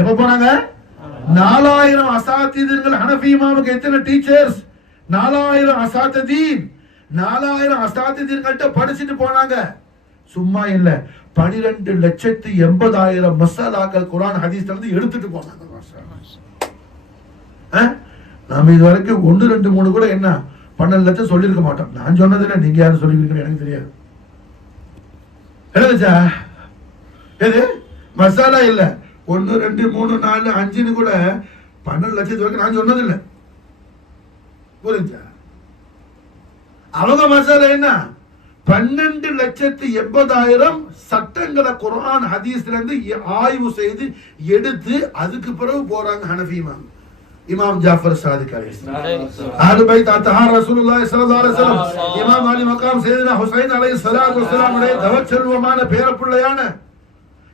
எப்ப போனாங்க? 4000 அசாத்திதீன்கள். ஹனஃபி இமாமுக்கு எத்தனை டீச்சர்ஸ்? 4000 அசாத்திதீன். 4000 அசாத்திதீன்கள்ட்ட படிச்சுட்டு போனாங்க. சும்மா இல்ல, 12,80,000 மசாலாக்கள் குர்ஆன் ஹதீஸ்ல இருந்து எடுத்துட்டு போனாங்க. நாம இது வரைக்கும் 1, 2, 3 கூட என்ன 12 லட்சம் சொல்லியிருக்க மாட்டோம். நான் சொன்னதில்லை, நீங்க யாரும் சொல்லிருக்கீங்க எனக்கு தெரியாது. எது மசாலா இல்ல 1, 2, 3, 4, 5 கூட 12 லட்சத்து வரைக்கும் நான் சொன்னதில்லை. புரிஞ்சா? அவங்க மசாலா என்ன? 12,80,000 சட்டங்களை குர்ஆன் ஹதீஸ்ல இருந்து ஆய்வு செய்து எடுத்து அதுக்கு பிறகு போறாங்க ஹனஃபி இமாம். இமாம் ஜாஃபர் சாதிக் அலைஹிஸ்ஸலாம், அஹ்லு பைத் அத்ஹார் ரசூலுல்லாஹி ஸல்லல்லாஹு அலைஹி வஸல்லம், இமாம் அலி மகாம் சையதுனா ஹுசைன் அலைஹிஸ்ஸலாத்து வஸலாம் உடைய தவச்செல்வமான பேரப்பிள்ளையான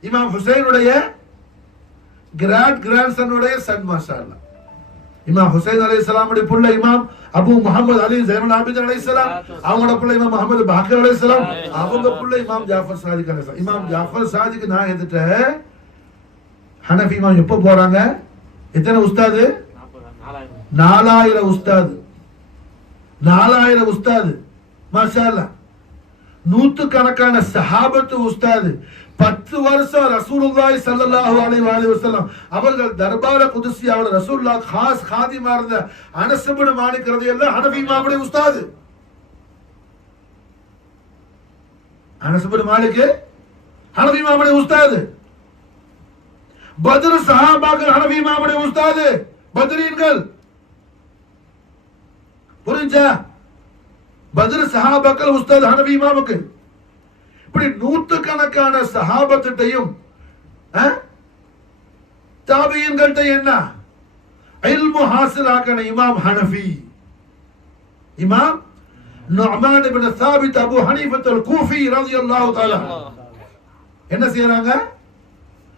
இமாம் ஹுசைனுடைய கிராண்ட்சன் உடைய சன் மாஷாஅல்லாஹ். இமாம் ஹுசைன் அலைஹிஸ்ஸலாம் உடைய புள்ள இமாம் அபு முஹம்மது அலி ஸைனுல் ஆபிதீன் அலைஹிஸ்ஸலாம், அவங்களோட புள்ள இமாம் முஹம்மது பாக்கர் அலைஹிஸ்ஸலாம், அவங்க புள்ள இமாம் ஜாஃபர் சாதிக் அலைஹிஸ்ஸலாம். இமாம் ஜாஃபர் சாதிக் நான் எதிட்ட ஹனஃபி இமாம் எப்போ போறாங்க? எத்தனை உஸ்தாது? 4000 உஸ்தாது. 4000 உஸ்தாது மாஷா அல்லாஹ். நூற்றுக்கணக்கான சஹாபத்து உஸ்தாது. 10 வருஷம் ரசூலுல்லாஹி ஸல்லல்லாஹு அலைஹி வஸல்லம் அவர்கள் தர்பார குதுஸியாவோட ரசூலுல்லாஹ் खास खादिமா இருந்த அனஸ் இப்னு மாலிக் ரலியல்லாஹு ஹனஃபி இமாமுடைய உஸ்தாது. அனஸ் இப்னு மாலிக் ஹனஃபி இமாமுடைய உஸ்தாது. பத்ர் சஹாபாக்கள் ஹனஃபி இமாமுடைய உஸ்தாது. பத்ரீன்கள். புரிஞ்சா? பத்ர் சஹாபாக்கள் உஸ்தாது ஹனஃபி இமாமுக்கு. இப்படி நூற்றுக்கணக்கான சஹாபத்திட்டையும் தாபியீன்கள்ட்ட என்ன இல்மு ஹாசில் ஆக்கின இமாம் ஹனஃபி. இமாம் நுஅமான் இப்னு சாபித் அபு ஹனீஃபத் அல்-கூஃபி ரலியல்லாஹு தஆலா என்ன செய்றாங்க?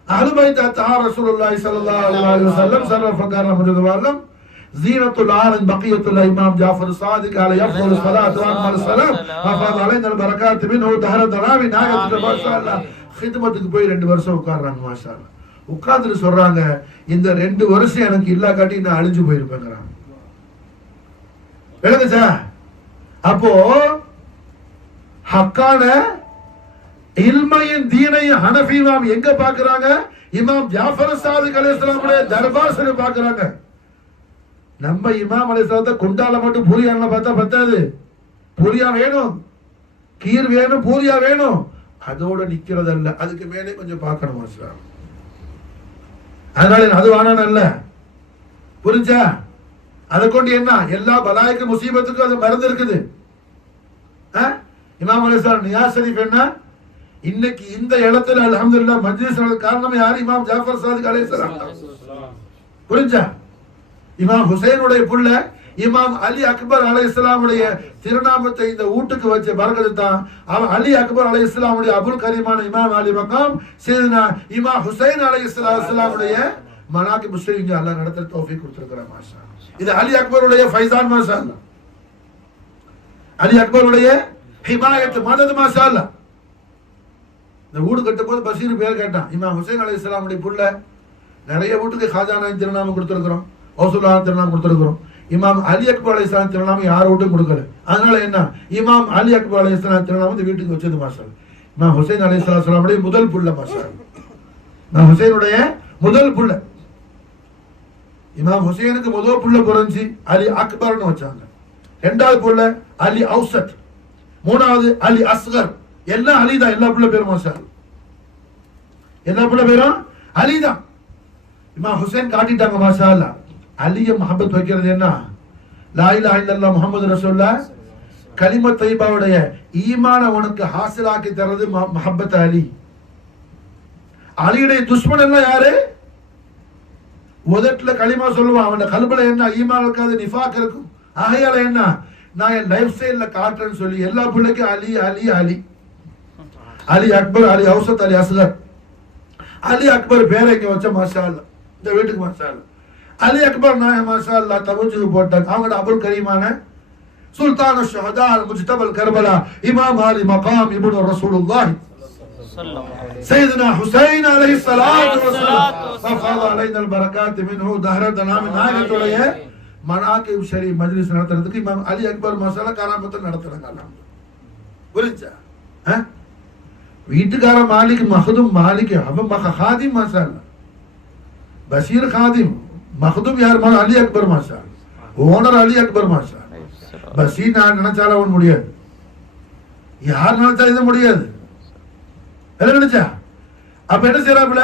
அஹ்லு பைத் அத்ஹார் ரசூலுல்லாஹி ஸல்லல்லாஹு அலைஹி வஸல்லம் சர்வ ஃபகார முஜதவாலம் ஜீனத்துல் ஆலம் பகியத்துல் இமாம் ஜாஃபர் சாதிக் அலைஹி அஃதலு ஸலாத்து வ ஸலாம் அஃபாத அலைனா அல் பரகாத் மின்ஹு தஹர தராவி நாயத்து மாஷாஅல்லாஹ். ஹிதமத்துக்கு போய் 2 வருஷம் உட்கார்றாங்க மாஷாஅல்லாஹ். உட்கார்ந்துட்டு சொல்றாங்க, இந்த 2 வருஷம் எனக்கு இல்லா காட்டி நான் அழிஞ்சு போயிருப்பேங்கறாங்க. விளங்குச்சா? அப்போ ஹக்கான இல்மையின் தீனையும் ஹனஃபி இமாம் எங்க பாக்குறாங்க? இமாம் ஜாஃபர் சாதிக் அலைஹிஸ்ஸலாமுடைய தர்பார்ல பாக்குறாங்க. நம்ம இமாம் அலைஹிஸ்ஸலாத்தை குண்டால மட்டும் பூரியான்ல பார்த்தா பத்தாது. பூரியா வேணும், கீர் வேணும், பூரியா வேணும். அதோட நிக்கிறதல்ல, அதுக்கு மேலே கொஞ்சம் பார்க்கணும். அதனால அது வானான அல்ல. புரிஞ்சா? அதை கொண்டு என்ன எல்லா பலாய்க்கு முசீபத்துக்கும் அது மருந்து இருக்குது. இமாம் அலைஹிஸ்ஸலாம் நியாஸ் ஷரீஃப் என்ன இன்னைக்கு இந்த இடத்துல அல்ஹம்துலில்லாஹ் மஜ்லிஸ் காரணம் யார்? இமாம் ஜாஃபர் சாதிக் அலைஹிஸ்ஸலாம். புரிஞ்சா? இமாம் ஹுசைனுடைய புள்ள இமாம் அலி அக்பர் அலைஹிஸ்ஸலாமுடைய திருநாமத்தை இந்த வீட்டுக்கு வச்ச பரக்கத்து தான். அலி அக்பர் அலைஹிஸ்ஸலாமுடைய அபுல் கரீமான இமாம் அலி மகாம் சையதுனா இமாம் ஹுசைன் அலைஹிஸ்ஸலாமுடைய மனாகிப் முஸ்லிம் அல்லாஹ் நடத்த தௌஃபீக் கொடுத்திருக்கிறார் மாஷாஅல்லாஹ். இது அலி அக்பருடைய ஃபைசான் மாஷாஅல்லாஹ். அலி அக்பருடைய ஹிமாயத் மதத் மாஷாஅல்லாஹ். இந்த வீடு கட்டும் போது பஷீர் பேர் கேட்டான். இமாம் ஹுசைன் அலைஹிஸ்ஸலாமுடைய புள்ள நிறைய வீட்டுக்கு ஹாஜானா திருநாமம் கொடுத்திருக்கிறோம், ஹவுசுல்லா திருநாமம் கொடுத்திருக்கிறோம். இமாம் அலி அக்பர் அலைஹிஸ்ஸலாம் திருநாமம் யார் வீட்டும் கொடுக்கல. அதனால என்ன இமாம் அலி அக்பர் அலைஹிஸ்ஸலாம் திருநாமம் இந்த வீட்டுக்கு வச்சது மாஷாஅல்லாஹ். இமாம் ஹுசைன் அலைஹிஸ்ஸலாமுடைய முதல் புள்ள மாஷாஅல்லாஹ். இமாம் ஹுசைனுடைய முதல் புள்ள. இமாம் ஹுசைனுக்கு முதல் புள்ள பிறந்துச்சு அலி அக்பர்னு வச்சாங்க. இரண்டாவது புள்ள அலி அவுசத். மூணாவது அலி அஸ்கர், எல்லாம் அலிதான், எல்லா பிள்ளை பேரும் மாஷா அல்லாஹ், எல்லா பிள்ளை பேரும் அலிதான். இமாம் ஹுசைன் காட்டிட்டாங்க மாஷா அல்லாஹ். அலிய முஹப்பத் வைக்கிறது என்ன? லா இலாஹ இல்லல்லாஹ் முஹம்மது ரசூலுல்லாஹ் கலிமத் தைபாவுடைய ஈமான உனக்கு ஹாசிலாக்கி தரது முஹப்பத் அலி. அலியுடைய துஷ்மன் எல்லாம் யாரு? உதட்டுல களிமா சொல்லுவான், அவன் கல்புல என்ன ஈமான் இருக்காது, நிஃபாக் இருக்கும். ஆகையால என்ன, நான் என் லைஃப் ஸ்டைல்ல காட்டுறேன்னு சொல்லி எல்லா பிள்ளைக்கும் அலி அலி அலி, அலி அக்பர், அலி அவுசத், அலி அஸ்கர். அலி அக்பர் பேரை இங்க வச்ச மாஷா அல்லாஹ், இந்த வீட்டுக்கு மாஷா அல்லாஹ். அலி அக்பர் நாய மாஷா அல்லாஹ் தவஜ்ஜு போட்டாங்க. அவங்களோட அபுல் கரீமான சுல்தான் ஷஹதா அல் முஜ்தபல் கர்பலா இமாம் அலி மகாம் இப்னு ரசூலுல்லாஹ் سيدنا حسين عليه الصلاة والسلام ففاض علينا البركات منه دهرتنا من நாயகத்துடைய மனாகிப் ஷரீஃப் மஜ்லிஸ் நடத்துறதுக்கு இமாம் அலி அக்பர் மசாலா கராமத்தை நடத்துறாங்க. புரிஞ்சா? வீட்டுக்கார மாலிக் மஹதும் மாலிக் அவன் ஹாதிம் மசாலா, பஷீர் ஹாதிம், மஹதும் யார்? அலி அக்பர் மசாலா, ஓனர் அலி அக்பர் மசாலா. பஷீர் நான் நினைச்சாலும் அவன் முடியாது, யார் நினைச்சாலும் இது முடியாது. நினைச்சா அப்ப என்ன செய்யறாப்புல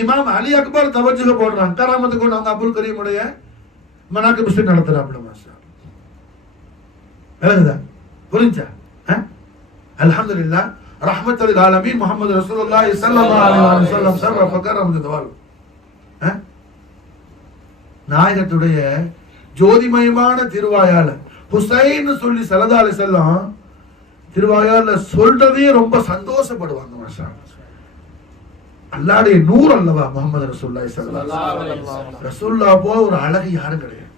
இமாம் அலி அக்பர் தவஜ்ஜுக போடுறாங்க, கராமத்து கொண்டு அவங்க அபுல் கரீமுடைய மனாகிப் ஷரீஃப் நடத்துறாப்புல மாஷா அல்லாஹ். புரிஞ்சா? அல்ஹம்துலில்லாஹ் ரஹ்மத்துல் லில் ஆலமீன் முஹம்மது ரசூலுல்லாஹி ஸல்லல்லாஹு அலைஹி வஸல்லம் சர்வ ஃபகரம் தவால். நாயகத்துடைய ஜோதிமயமான திருவாயால ஹுசைன் சொல்லி ஸல்லல்லாஹு அலைஹி வஸல்லம் திருவாயால சொல்றதே ரொம்ப சந்தோஷப்படுவாங்க மாஷா அல்லாஹ். அல்லாஹ்வுடைய நூர் அல்லவா முஹம்மது ரசூலுல்லாஹி ஸல்லல்லாஹு அலைஹி வஸல்லம். ரசூலுல்லாஹ் போல ஒரு அழகு யாரும் கிடையாது.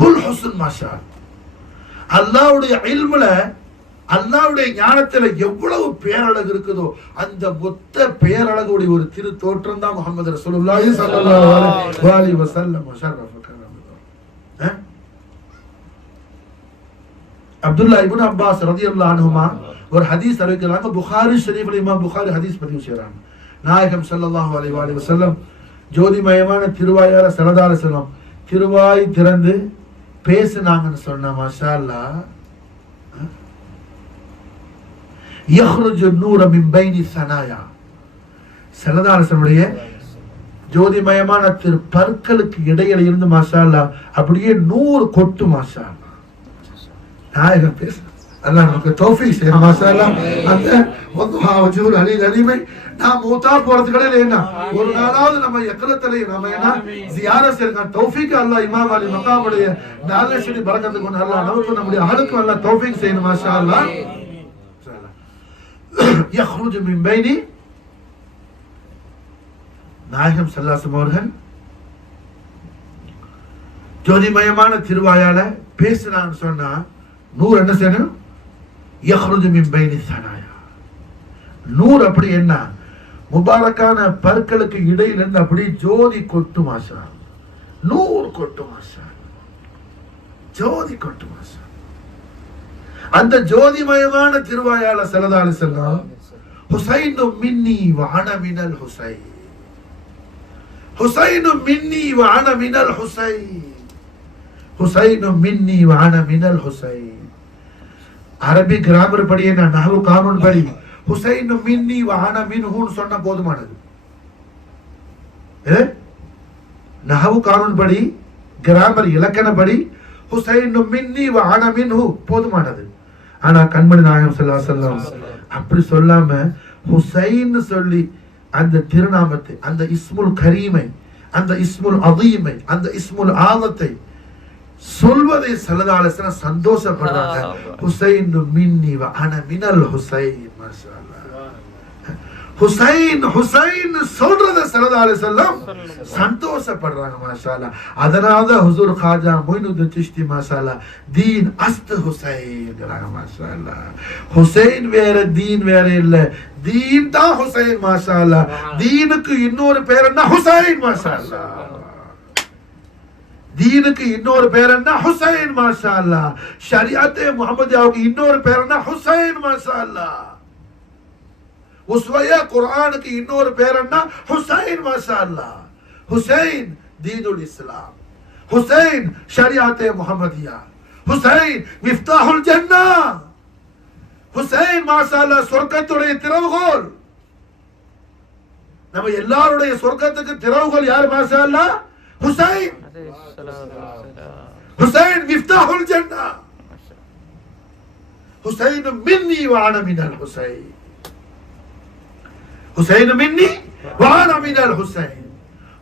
குல் ஹுஸ்ன் மாஷா அல்லாஹ். அல்லாஹ்வுடைய இல்முல, அல்லாஹ்வுடைய ஞானத்துல எவ்வளவு பேரழகு இருக்குதோ அந்த மொத்த பேரழகுடைய ஒரு திரு தோற்றம் தான் முஹம்மது ரசூலுல்லாஹி ஸல்லல்லாஹு அலைஹி வஸல்லம். அப்துல்லா இப்னு அப்பாஸ் ரலியல்லாஹு அன்ஹுமா ஒரு ஹதீஸ் அறிவிக்கிறாங்க. புகாரி ஷரீஃப்ல இமாம் புகாரி ஹதீஸ் பதிவு செய்றாங்க. நாயகம் ஸல்லல்லாஹு அலைஹி வஸல்லம் ஜோதிமயமான திருவாயால ஸல்லல்லாஹு அலைஹி வஸல்லம் திருவாய் திறந்து பேசினாங்கன்னு சொன்னா மாஷா அல்லாஹ், யஹ்ருஜு நூர மின் பைனி ஸனாயா. ஸல்லல்லாஹு அலைஹி வஸல்லம் ஜோதிமயமான திரு பற்களுக்கு இடையில இருந்து மாஷா அல்லாஹ் அப்படியே நூறு கொட்டு மாஷா அல்லாஹ். நாயகம் பேச அல்லாஹ் நமக்கு தௌஃபீக் செய்யணும் மாஷா அல்லாஹ். அந்த வதுஹா வஜ்ஹுல் அலீல் அலீமை நான் மூத்தா போறது கிடையாது. என்ன ஒரு நாளாவது நம்ம எக்கலத்திலே நம்ம என்ன ஜியாரத் செய்யற தௌஃபீக் அல்லாஹ் இமாம் அலி மகாமுடைய நாலேஜ் பரக்கத்து கொண்டு அல்லாஹ் நமக்கு நம்முடைய ஆளுக்கு அல்லாஹ் தௌஃபீக் செய்யணும் மாஷா அல்லாஹ். யஹ்ருஜு மின் பைனி, நாயகம் ஸல்லல்லாஹு அலைஹி வஸல்லம் அவர்கள் ஜோதிமயமான திருவாயால பேசினான்னு சொன்னா நூர் என்ன செய்யணும்? யஹ்ருஜு மின் பைனி ஸனாயா. நூர் அப்படி என்ன முபாரக்கான பற்களுக்கு இடையில இருந்து அப்படி ஜோதி கொட்டு மாஷா, நூர் கொட்டு மாஷா, ஜோதி கொட்டு மாஷா. அந்த ஜோதிமயமான திருவாயால ஸல்லல்லாஹு அலைஹி வஸல்லம் ஹுசைனு மின்னி வ அன மினல் ஹுசைன், ஹுசைனு மின்னி வ அன மினல் ஹுசைன், ஹுசைனு மின்னி வ அன மினல் ஹுசைன். அரபி கிராமர் படியே நான் நஹ்வு கானூன் படி ஹுசைனு மின்னி வ அன மின்ஹுன்னு சொன்னா போதுமானது. நஹ்வு கானூன் படி, கிராமர் இலக்கணப்படி ஹுசைனு மின்னி வ அன மின்ஹு போதுமானது. ஆனா கண்மணி நாயகம் ஸல்லல்லாஹு அலைஹி வஸல்லம் அப்படி சொல்லாம ஹுசைன் சொல்லி அந்த திருநாமத்தை, அந்த இஸ்முல் கரீமை, அந்த இஸ்முல் அதீமை, அந்த இஸ்முல் ஆலத்தை சொல்வதை ஸல்லல்லாஹு அலைஹி வஸல்லம் சந்தோஷப்படுறாங்க. ஹுசைன் மின்னி வ அன மினல் ஹுசைன். மாஷா அல்லாஹ். ஹுசைன் ஹுசைன் சொல்றத ஸல்லல்லாஹு அலைஹி வஸல்லம் சந்தோஷப்படுறாங்க மாஷா அல்லாஹ். அதனால ஹுசூர் காஜா மொய்னுத்தீன் சிஷ்தி மாஷா அல்லாஹ் தீன் அஸ்த் ஹுசைன் மாஷா அல்லாஹ். ஹுசைன் வேற தீன் வேற இல்ல, தீன் தான் ஹுசைன் மாஷா அல்லாஹ். தீனுக்கு இன்னொரு பேர் என்ன? ஹுசைன் மாஷா அல்லாஹ். தீனுக்கு இன்னொரு பேர் என்ன? ஹுசைன் மாஷா அல்லாஹ். ஷரியத் முஹம்மதியாவுக்கு இன்னொரு பேர் என்ன? ஹுசைன் மாஷா அல்லாஹ். உஸ்வய குர்ஆனுக்கு இன்னொரு பேர் என்ன? ஹுசைன் மாஷா அல்லாஹ். ஹுசைன் தீனுல் இஸ்லாம், ஹுசைன் ஷரியத் முஹம்மதியா, ஹுசைன் மிஃப்தாஹுல் ஜன்னah. ஹுசைன் மாஷா அல்லாஹ் சொர்க்கத்துடைய திறவுகோல். நம்ம எல்லாருடைய சொர்க்கத்துக்கு திறவுகோல் யார் மாஷா அல்லாஹ்? ஹுசைன். ஹுசைன் மிஃப்தாஹுல் ஜன்னா. ஹுசைன் மின்னி வ அன மினல் ஹுசைன். ஹுசைன் மின்னி வ அன மினல் ஹுசைன்.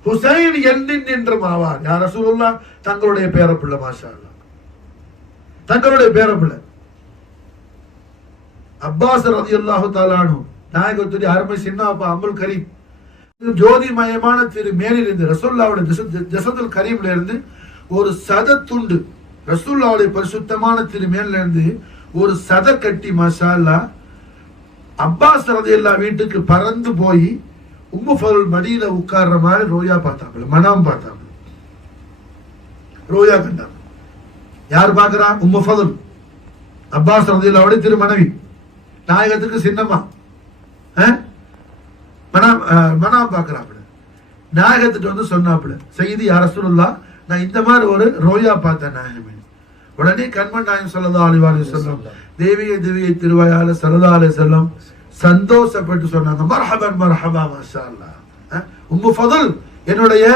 ஹுசைன் என்னின் என்றும் ஆவார். யா ரசூலுல்லாஹ் தங்களுடைய பேரப்பிள்ளை மாஷா அல்லாஹ், தங்களுடைய பேரப்பிள்ளை. அப்பாஸ் ரலியல்லாஹு தஆலா அன்ஹு நாயகத்துடைய அருமை சின்ன அப்பா அம்புல் கரீம் ஜோதிமயமான திரு மேலில் இருந்து ரசூலுல்லாஹ்வுடைய ஜஸதுல் கரீம்ல இருந்து ஒரு சத துண்டு, ரசூலுல்லாஹ்வுடைய பரிசுத்தமான திரு மேலில் இருந்து ஒரு சத கட்டி மாஷா அல்லாஹ் அப்பாஸ் ரலியல்லாஹு வீட்டுக்கு பறந்து போய் உம்மு ஃபதுல் மடியில உட்கார்ற மாதிரி ரோயா பார்த்தாங்க, மனாம் பார்த்தாங்க, ரோயா கண்டாங்க. யார் பார்க்கிறா? உம்மு ஃபதுல், அப்பாஸ் ரலியல்லாஹுடைய திரு மனைவி, நாயகத்துக்கு சின்னம்மா. மனாம் பார்க்கிறாப்புல. நாயகத்துக்கு வந்து சொன்னாப்புல, செய்தி யா ரசூலுல்லாஹ் நான் இந்த மாதிரி ஒரு ரோயா பார்த்தேன் நாயகமே. உடனே கண்மன் நாயகம் ஸல்லல்லாஹு அலைஹி வஸல்லம் தேவியை திருவாயால ஸல்லல்லாஹு அலைஹி வஸல்லம் சந்தோஷப்பட்டு சொன்னாங்க, மர்ஹபன் மர்ஹபா மாஷா அல்லாஹ். உம்மு ஃபதுல் என்னுடைய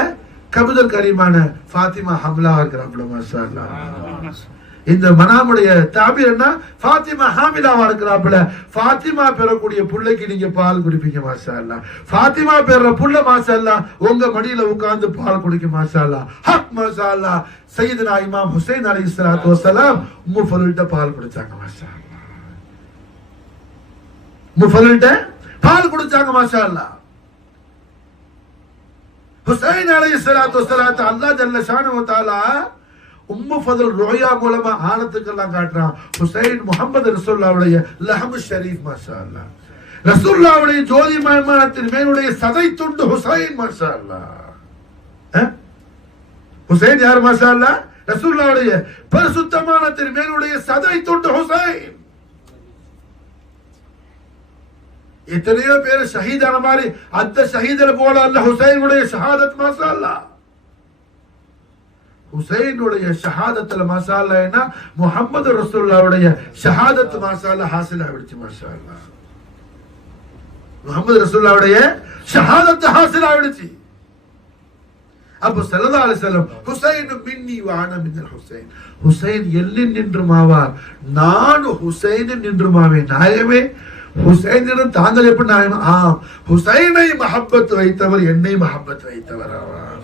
கபுதல் கரீமான ஃபாத்திமா ஹம்லா இருக்கிறாப்புல மாஷா அல்லாஹ். இந்த மனாமுடைய தாபீர் என்ன? ஃபாத்திமா ஹாமிலாவா இருக்கிறாப்புல. ஃபாத்திமா பெறக்கூடிய புள்ளைக்கு நீங்க பால் குடிப்பீங்க மாஷா அல்லாஹ். ஃபாத்திமா பெற புள்ள மாஷா அல்லாஹ் உங்க மடியில உட்கார்ந்து பால் குடிக்க மாஷா அல்லாஹ். ஹக் மாஷா அல்லாஹ். சையதுனா இமாம் ஹுசைன் அலைஹிஸ்ஸலாத்து வஸ்ஸலாம் உம்மு ஃபதுல்ட்ட பால் குடிச்சாங்க மாஷா அல்லாஹ். உம்மு ஃபதுல்ட்ட பால் குடிச்சாங்க மாஷா அல்லாஹ். ஹுசைன் அலைஹிஸ்ஸலாத்து வஸ்ஸலாம் அல்லாஹ் ஜல்ல ஷானஹு வ தஆலா உம்மு ஃபதுல் ரோயா மூலமா ஆனத்துக்கெல்லாம் காட்டுறான். ஹுசைன் முஹம்மது ரசூலுல்லாஹ்வுடைய லஹம் ஷரீஃப் மாஷா அல்லாஹ். ரசூலுல்லாஹ்வுடைய ஜோதிமயமானத்தின் மேலுடைய சதை துண்டு ஹுசைன் மாஷா அல்லாஹ். ஹுசைன் யார் மாஷா அல்லாஹ்? ரசூலுல்லாஹ்வுடைய பரிசுத்தமானத்தின் மேலுடைய சதை துண்டு ஹுசைன். எத்தனையோ பேர் ஷஹீதான மாதிரி அந்த ஷஹீதர் போல அல்லாஹ் ஹுசைனுடைய ஷஹாதத் மாஷா அல்லாஹ். ஹுசைனுடைய ஷஹாதத்துல மாஷா அல்லாஹ் என்ன முஹம்மது ரசூலுல்லாஹ்வுடைய ஷஹாதத் மாஷா அல்லாஹ் ஹாசில் ஆயிடுச்சு மாஷா அல்லாஹ். முஹம்மது ரசூலுல்லாஹ்வுடைய ஷஹாதத் ஹாசில் ஆயிடுச்சு. அப்போ ஸல்லல்லாஹு அலைஹி வஸல்லம் ஹுசைன் மின்னி வ அன மினல் ஹுசைன். ஹுசைன் எல்லின் நின்றும் ஆவார், நான் ஹுசைனின் நின்றும் ஆவேன். நாயகமே ஹுசைனிடம் தாங்கள் எப்படி நாயகம்? ஹுசைனை மஹப்பத் வைத்தவர் என்னை மஹப்பத் வைத்தவர் ஆவார்.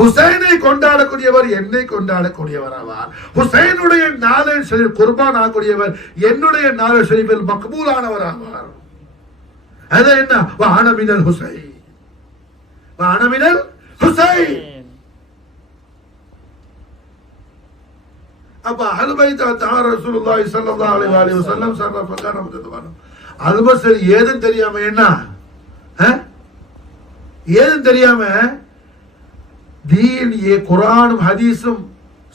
ஹுசைனை கொண்டாடக்கூடியவர் என்னை கொண்டாடக்கூடியவர் ஆவார். ஹுசைனுடைய நாளை குர்பான் ஆகக்கூடியவர் என்னுடைய நாளை ஷரீஃபில் மக்பூலானவர் ஆவார். அது என்ன? வஅன மினல் ஹுசைன், வஅன மினல் ஹுசைன். அப்ப அஹ்லுல் பைத் ரசூலுல்லாஹி ஸல்லல்லாஹு அலைஹி வஸல்லம் சர்ரஃபகான முத்தவன அல்பசரி ஏதும் தெரியாம என்ன ஏதும் தெரியாம தீன் குர்ஆனும் ஹதீஸும்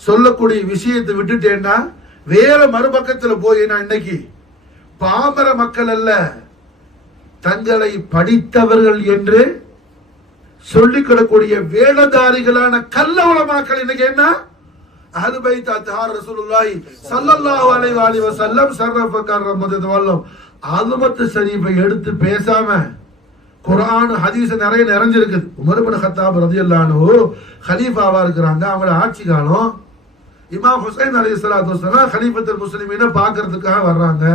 சொல்லக்கூடிய விஷயத்தை விட்டுட்டேன்னா வேற மறுபக்கத்துல போய் நான் இன்னைக்கு பாமர மக்கள் அல்ல தங்களை படித்தவர்கள் என்று சொல்லிக்கிடக்கூடிய வேடதாரிகளான கள்ள உலமாக்கள் இன்னைக்கு என்ன அஹ்லுல் பைத் அத்ஹார் ரசூலுல்லாஹி ஸல்லல்லாஹு அலைஹி வஸல்லம் ஸர்ரஃபகான முத்தவல்லம் ஆலமத்து ஷரீஃபை எடுத்து பேசாம குர்ஆன் ஹதீஸ் நிறைய நிறைஞ்சிருக்குது. உமர் இப்னு கத்தாப் ரலியல்லாஹு அன்ஹு கலீஃபாவா இருக்கிறாங்க, அவங்கள ஆட்சி காலம். இமாம் ஹுசைன் அலைஹிஸ்ஸலாத்து வஸ்ஸலாம் கலீஃபத்துல் முஸ்லிமீன பார்க்கிறதுக்காக வர்றாங்க.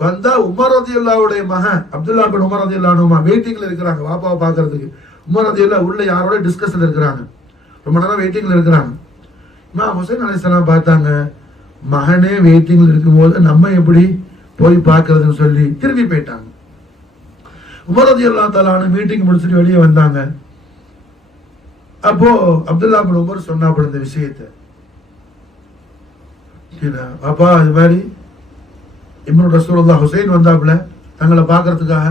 வந்தா உமர் ரலியல்லாஹுடைய மகன் அப்துல்லா பின் உமர் ரலியல்லாஹு அன்ஹு வெயிட்டிங்ல இருக்கிறாங்க வாப்பாவை பார்க்கிறதுக்கு. உமர் ரலியல்லாஹு உள்ள யாரோட டிஸ்கஷன்ல இருக்கிறாங்க, ரொம்ப நேரம் வெயிட்டிங்ல இருக்கிறாங்க. இமாம் ஹுசைன் அலைஹிஸ்ஸலாம் பார்த்தாங்க, மகனே வெயிட்டிங்ல இருக்கும்போது நம்ம எப்படி போய் பார்க்கறதுன்னு சொல்லி திரும்பி போயிட்டாங்க. உமர் ரலியல்லாஹு தஆலா மீட்டிங் முடிச்சுட்டு வெளியே வந்தாங்க. அப்போ அப்துல்லா பின் உமர் சொன்னாப்புல இந்த விஷயத்தை, அப்பா இது மாதிரி இப்னு ரசூலுல்லாஹ் ஹுசைன் வந்தாப்புல தங்களை பார்க்கறதுக்காக,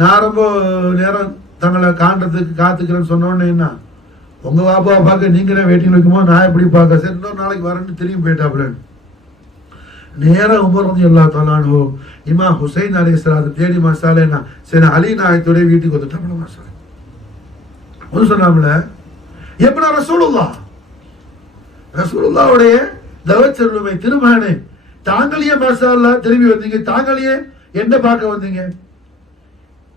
நான் ரொம்ப நேரம் தங்களை காண்றதுக்கு காத்துக்கிறேன்னு சொன்னோன்னு, என்ன உங்க பாப்பாவை பார்க்க நீங்க வெயிட்டிங் வைக்கும்போது நான் எப்படி பார்க்க, சரி இன்னொரு நாளைக்கு வரேன்னு திரும்பி போயிட்டாப்புல. நேரா உமர் ரலியல்லாஹு தஆலா அன்ஹு இமாம் ஹுசைன் அலைஹிஸ்ஸலாம் தேடி மசாலேனா சரி அலி நாயகத்துடைய வீட்டுக்கு வந்துட்டாங்க. மசாலே ஒன்று சொன்னாப்புல, எப்படின்னா ரசூலுல்லாஹ்வுடைய தவச்செல்லுமை திருமகனே தாங்களையே மாஷா அல்லாஹ் திரும்பி வந்தீங்க, தாங்களையே என்ன பார்க்க வந்தீங்க?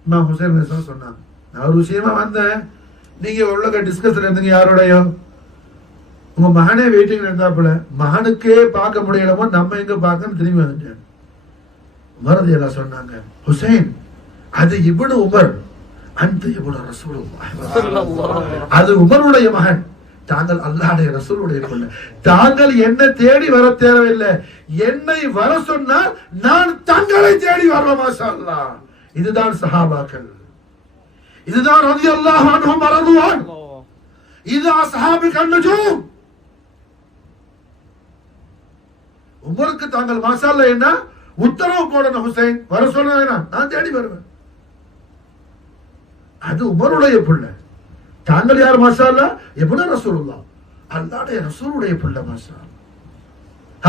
இமாம் ஹுசைன் சொன்னாங்க, நான் ஒரு விஷயமா வந்தேன், நீங்க உள்ள டிஸ்கஸ் இருந்தீங்க யாரோடையோ, உங்க மகனே வெயிட்டிங் இருந்தாப்புல, மகனுக்கே பார்க்க முடியலமோ நம்ம எங்க பார்க்கன்னு திரும்பி வந்துட்டேன். உமர் ரலியல்லாஹு சொன்னாங்க, ஹுசைன் அது இப்னு உமர், அந்த இப்னு ரசூலுல்லாஹ், அது உமருடைய மகன், தாங்கள் அல்லாஹ்வுடைய ரசூலுடைய பிள்ளை. தாங்கள் என்ன தேடி வர தேவையில்லை, என்னை வர சொன்னால் நான் தங்களை தேடி வருவேன். மாஷா அல்லாஹ். இதுதான் சஹாபாக்கள், இதுதான் ரலியல்லாஹு அன்ஹும் வரதுவான், இது அஸ்ஹாபுல் நஜூம். உமருக்கு தாங்கள் மாஷா அல்லாஹ் என்ன உத்தரவு போடணும், ஹுசைன் வர சொன்னா நான் தேடி வருவேன். அது உமருடைய பிள்ளை. தாங்கள் யார் மாஷா அல்லாஹ்? இப்னு ரசூலுல்லாஹ், அல்லாஹ்வுடைய ரசூலுடைய பிள்ளை. மாஷா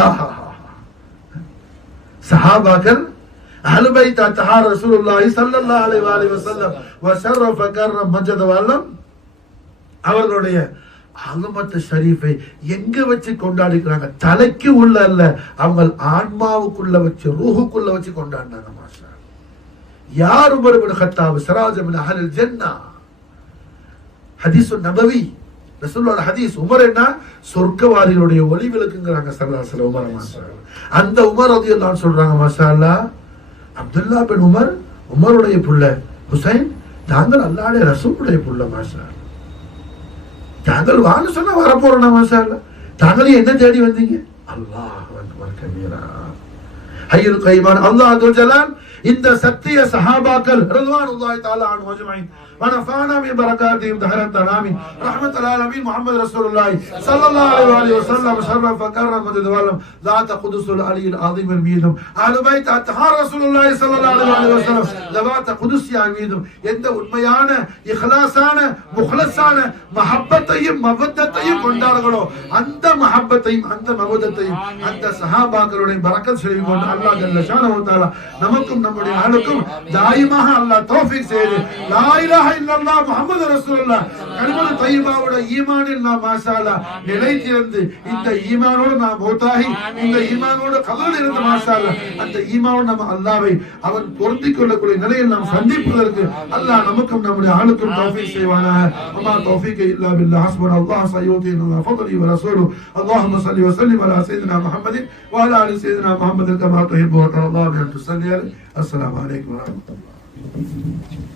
அல்லாஹ். சஹாபாக்கள் அஹ்லு பைத் அத்ஹார் ரசூலுல்லாஹி ஸல்லல்லாஹு அலைஹி வஸல்லம் வ ஷரஃப கர்ரம் மஜத வல்லம், அவர்களுடைய அலமத்து ஷரீஃபை எங்க வச்சு கொண்டாடிக்கிறாங்க? தலைக்கு உள்ள அல்ல, அவங்க ஆன்மாவுக்குள்ள வச்சு, ரூஹுக்குள்ள வச்சு கொண்டாடினாங்க. மாஷா யார்? உமர் இப்னு கத்தாப் சிராஜ் மின் அஹ்லில் ஜன்னah. ஹதீஸ் நபவி, ரசூலுல்லாஹ் ஹதீஸ். உமர் என்ன சொர்க்கவாதிகளுடைய ஒளி விளக்குங்கறாங்க ஸல்லல்லாஹு அலைஹி வஸல்லம். உமர் மாஷா அல்லாஹ். அந்த உமர் ரலியல்லாஹு அன்ஹு சொல்றாங்க, மாஷா அல்லாஹ், அப்துல்லா பின் உமர் உமருடைய புள்ள, ஹுசைன் தாங்கள் அல்லாஹ்வுடைய ரசூலுடைய புள்ள. மாஷா அல்லாஹ். தாங்கள் வான்னு சொன்னா வர போறோம். மாஷா அல்லாஹ். தாங்கள் என்ன தேடி வந்தீங்க? அல்லாஹு அக்பர் கபீரா. ஹய்யுல் கய்யூம் அல்லாஹ் அல் ஜலால் இந்த சத்திய சஹாபாக்கள் ரضوانுல்லாஹி தஆலா அன்ஹும் அஜ்மஈன் ونفعنا ببركاتهم دهرا آمين. رحمة العالمين محمد رسول الله صلى الله عليه وسلم شرف فكرم مجد والم ذات قدس العلي العظيم الميدم أهل بيت أطهار رسول الله صلى الله عليه وسلم ذات قدس الميدم. எந்த உண்மையான இഖ்லாஸான முக்லஸான மஹப்பத்தையும் மவத்தத்தையும் கொண்டார்களோ அந்த மஹப்பத்தையும் அந்த மவத்தத்தையும் அந்த சஹாபாக்களுடைய பரக்கத் ஷரீஃப் கொண்டு அல்லாஹ் ஜல்ல ஷானஹு தஆலா நமக்கும் நம்முடைய ஆளுக்கும் தாயிமாக அல்லாஹ் தௌஃபீக் செய்து லா இலாஹ இல்லல்லாஹ் முஹம்மது ரசூலுல்லாஹ் கலிமத்து தய்யிபாவோட ஈமானில் நாம் மாஷா அல்லாஹ் நிலைத்திருந்து இந்த ஈமானோடு நாம் மௌத்தாகி இந்த ஈமானோடு கபரில் இருந்து மாஷா அல்லாஹ் அந்த ஈமானோடு நம்ம அல்லாஹ்வை அவன் பொருந்திக் கொள்ளக்கூடிய நிலையில் நாம் சந்திப்பதற்கு அல்லாஹ் நமக்கும் நம்முடைய ஆளுக்கும் தௌஃபீக் செய்வானாக. வமா தௌஃபீக இல்லா பில்லாஹ். ஹஸ்புனல்லாஹ் சய்யூதினா ஃபضلி வ ரசூலு. اللهم صل وسلم على سيدنا محمد وعلى ال سيدنا محمد كما تحب وترضى ان تصلي عليه. السلام عليكم ورحمة الله.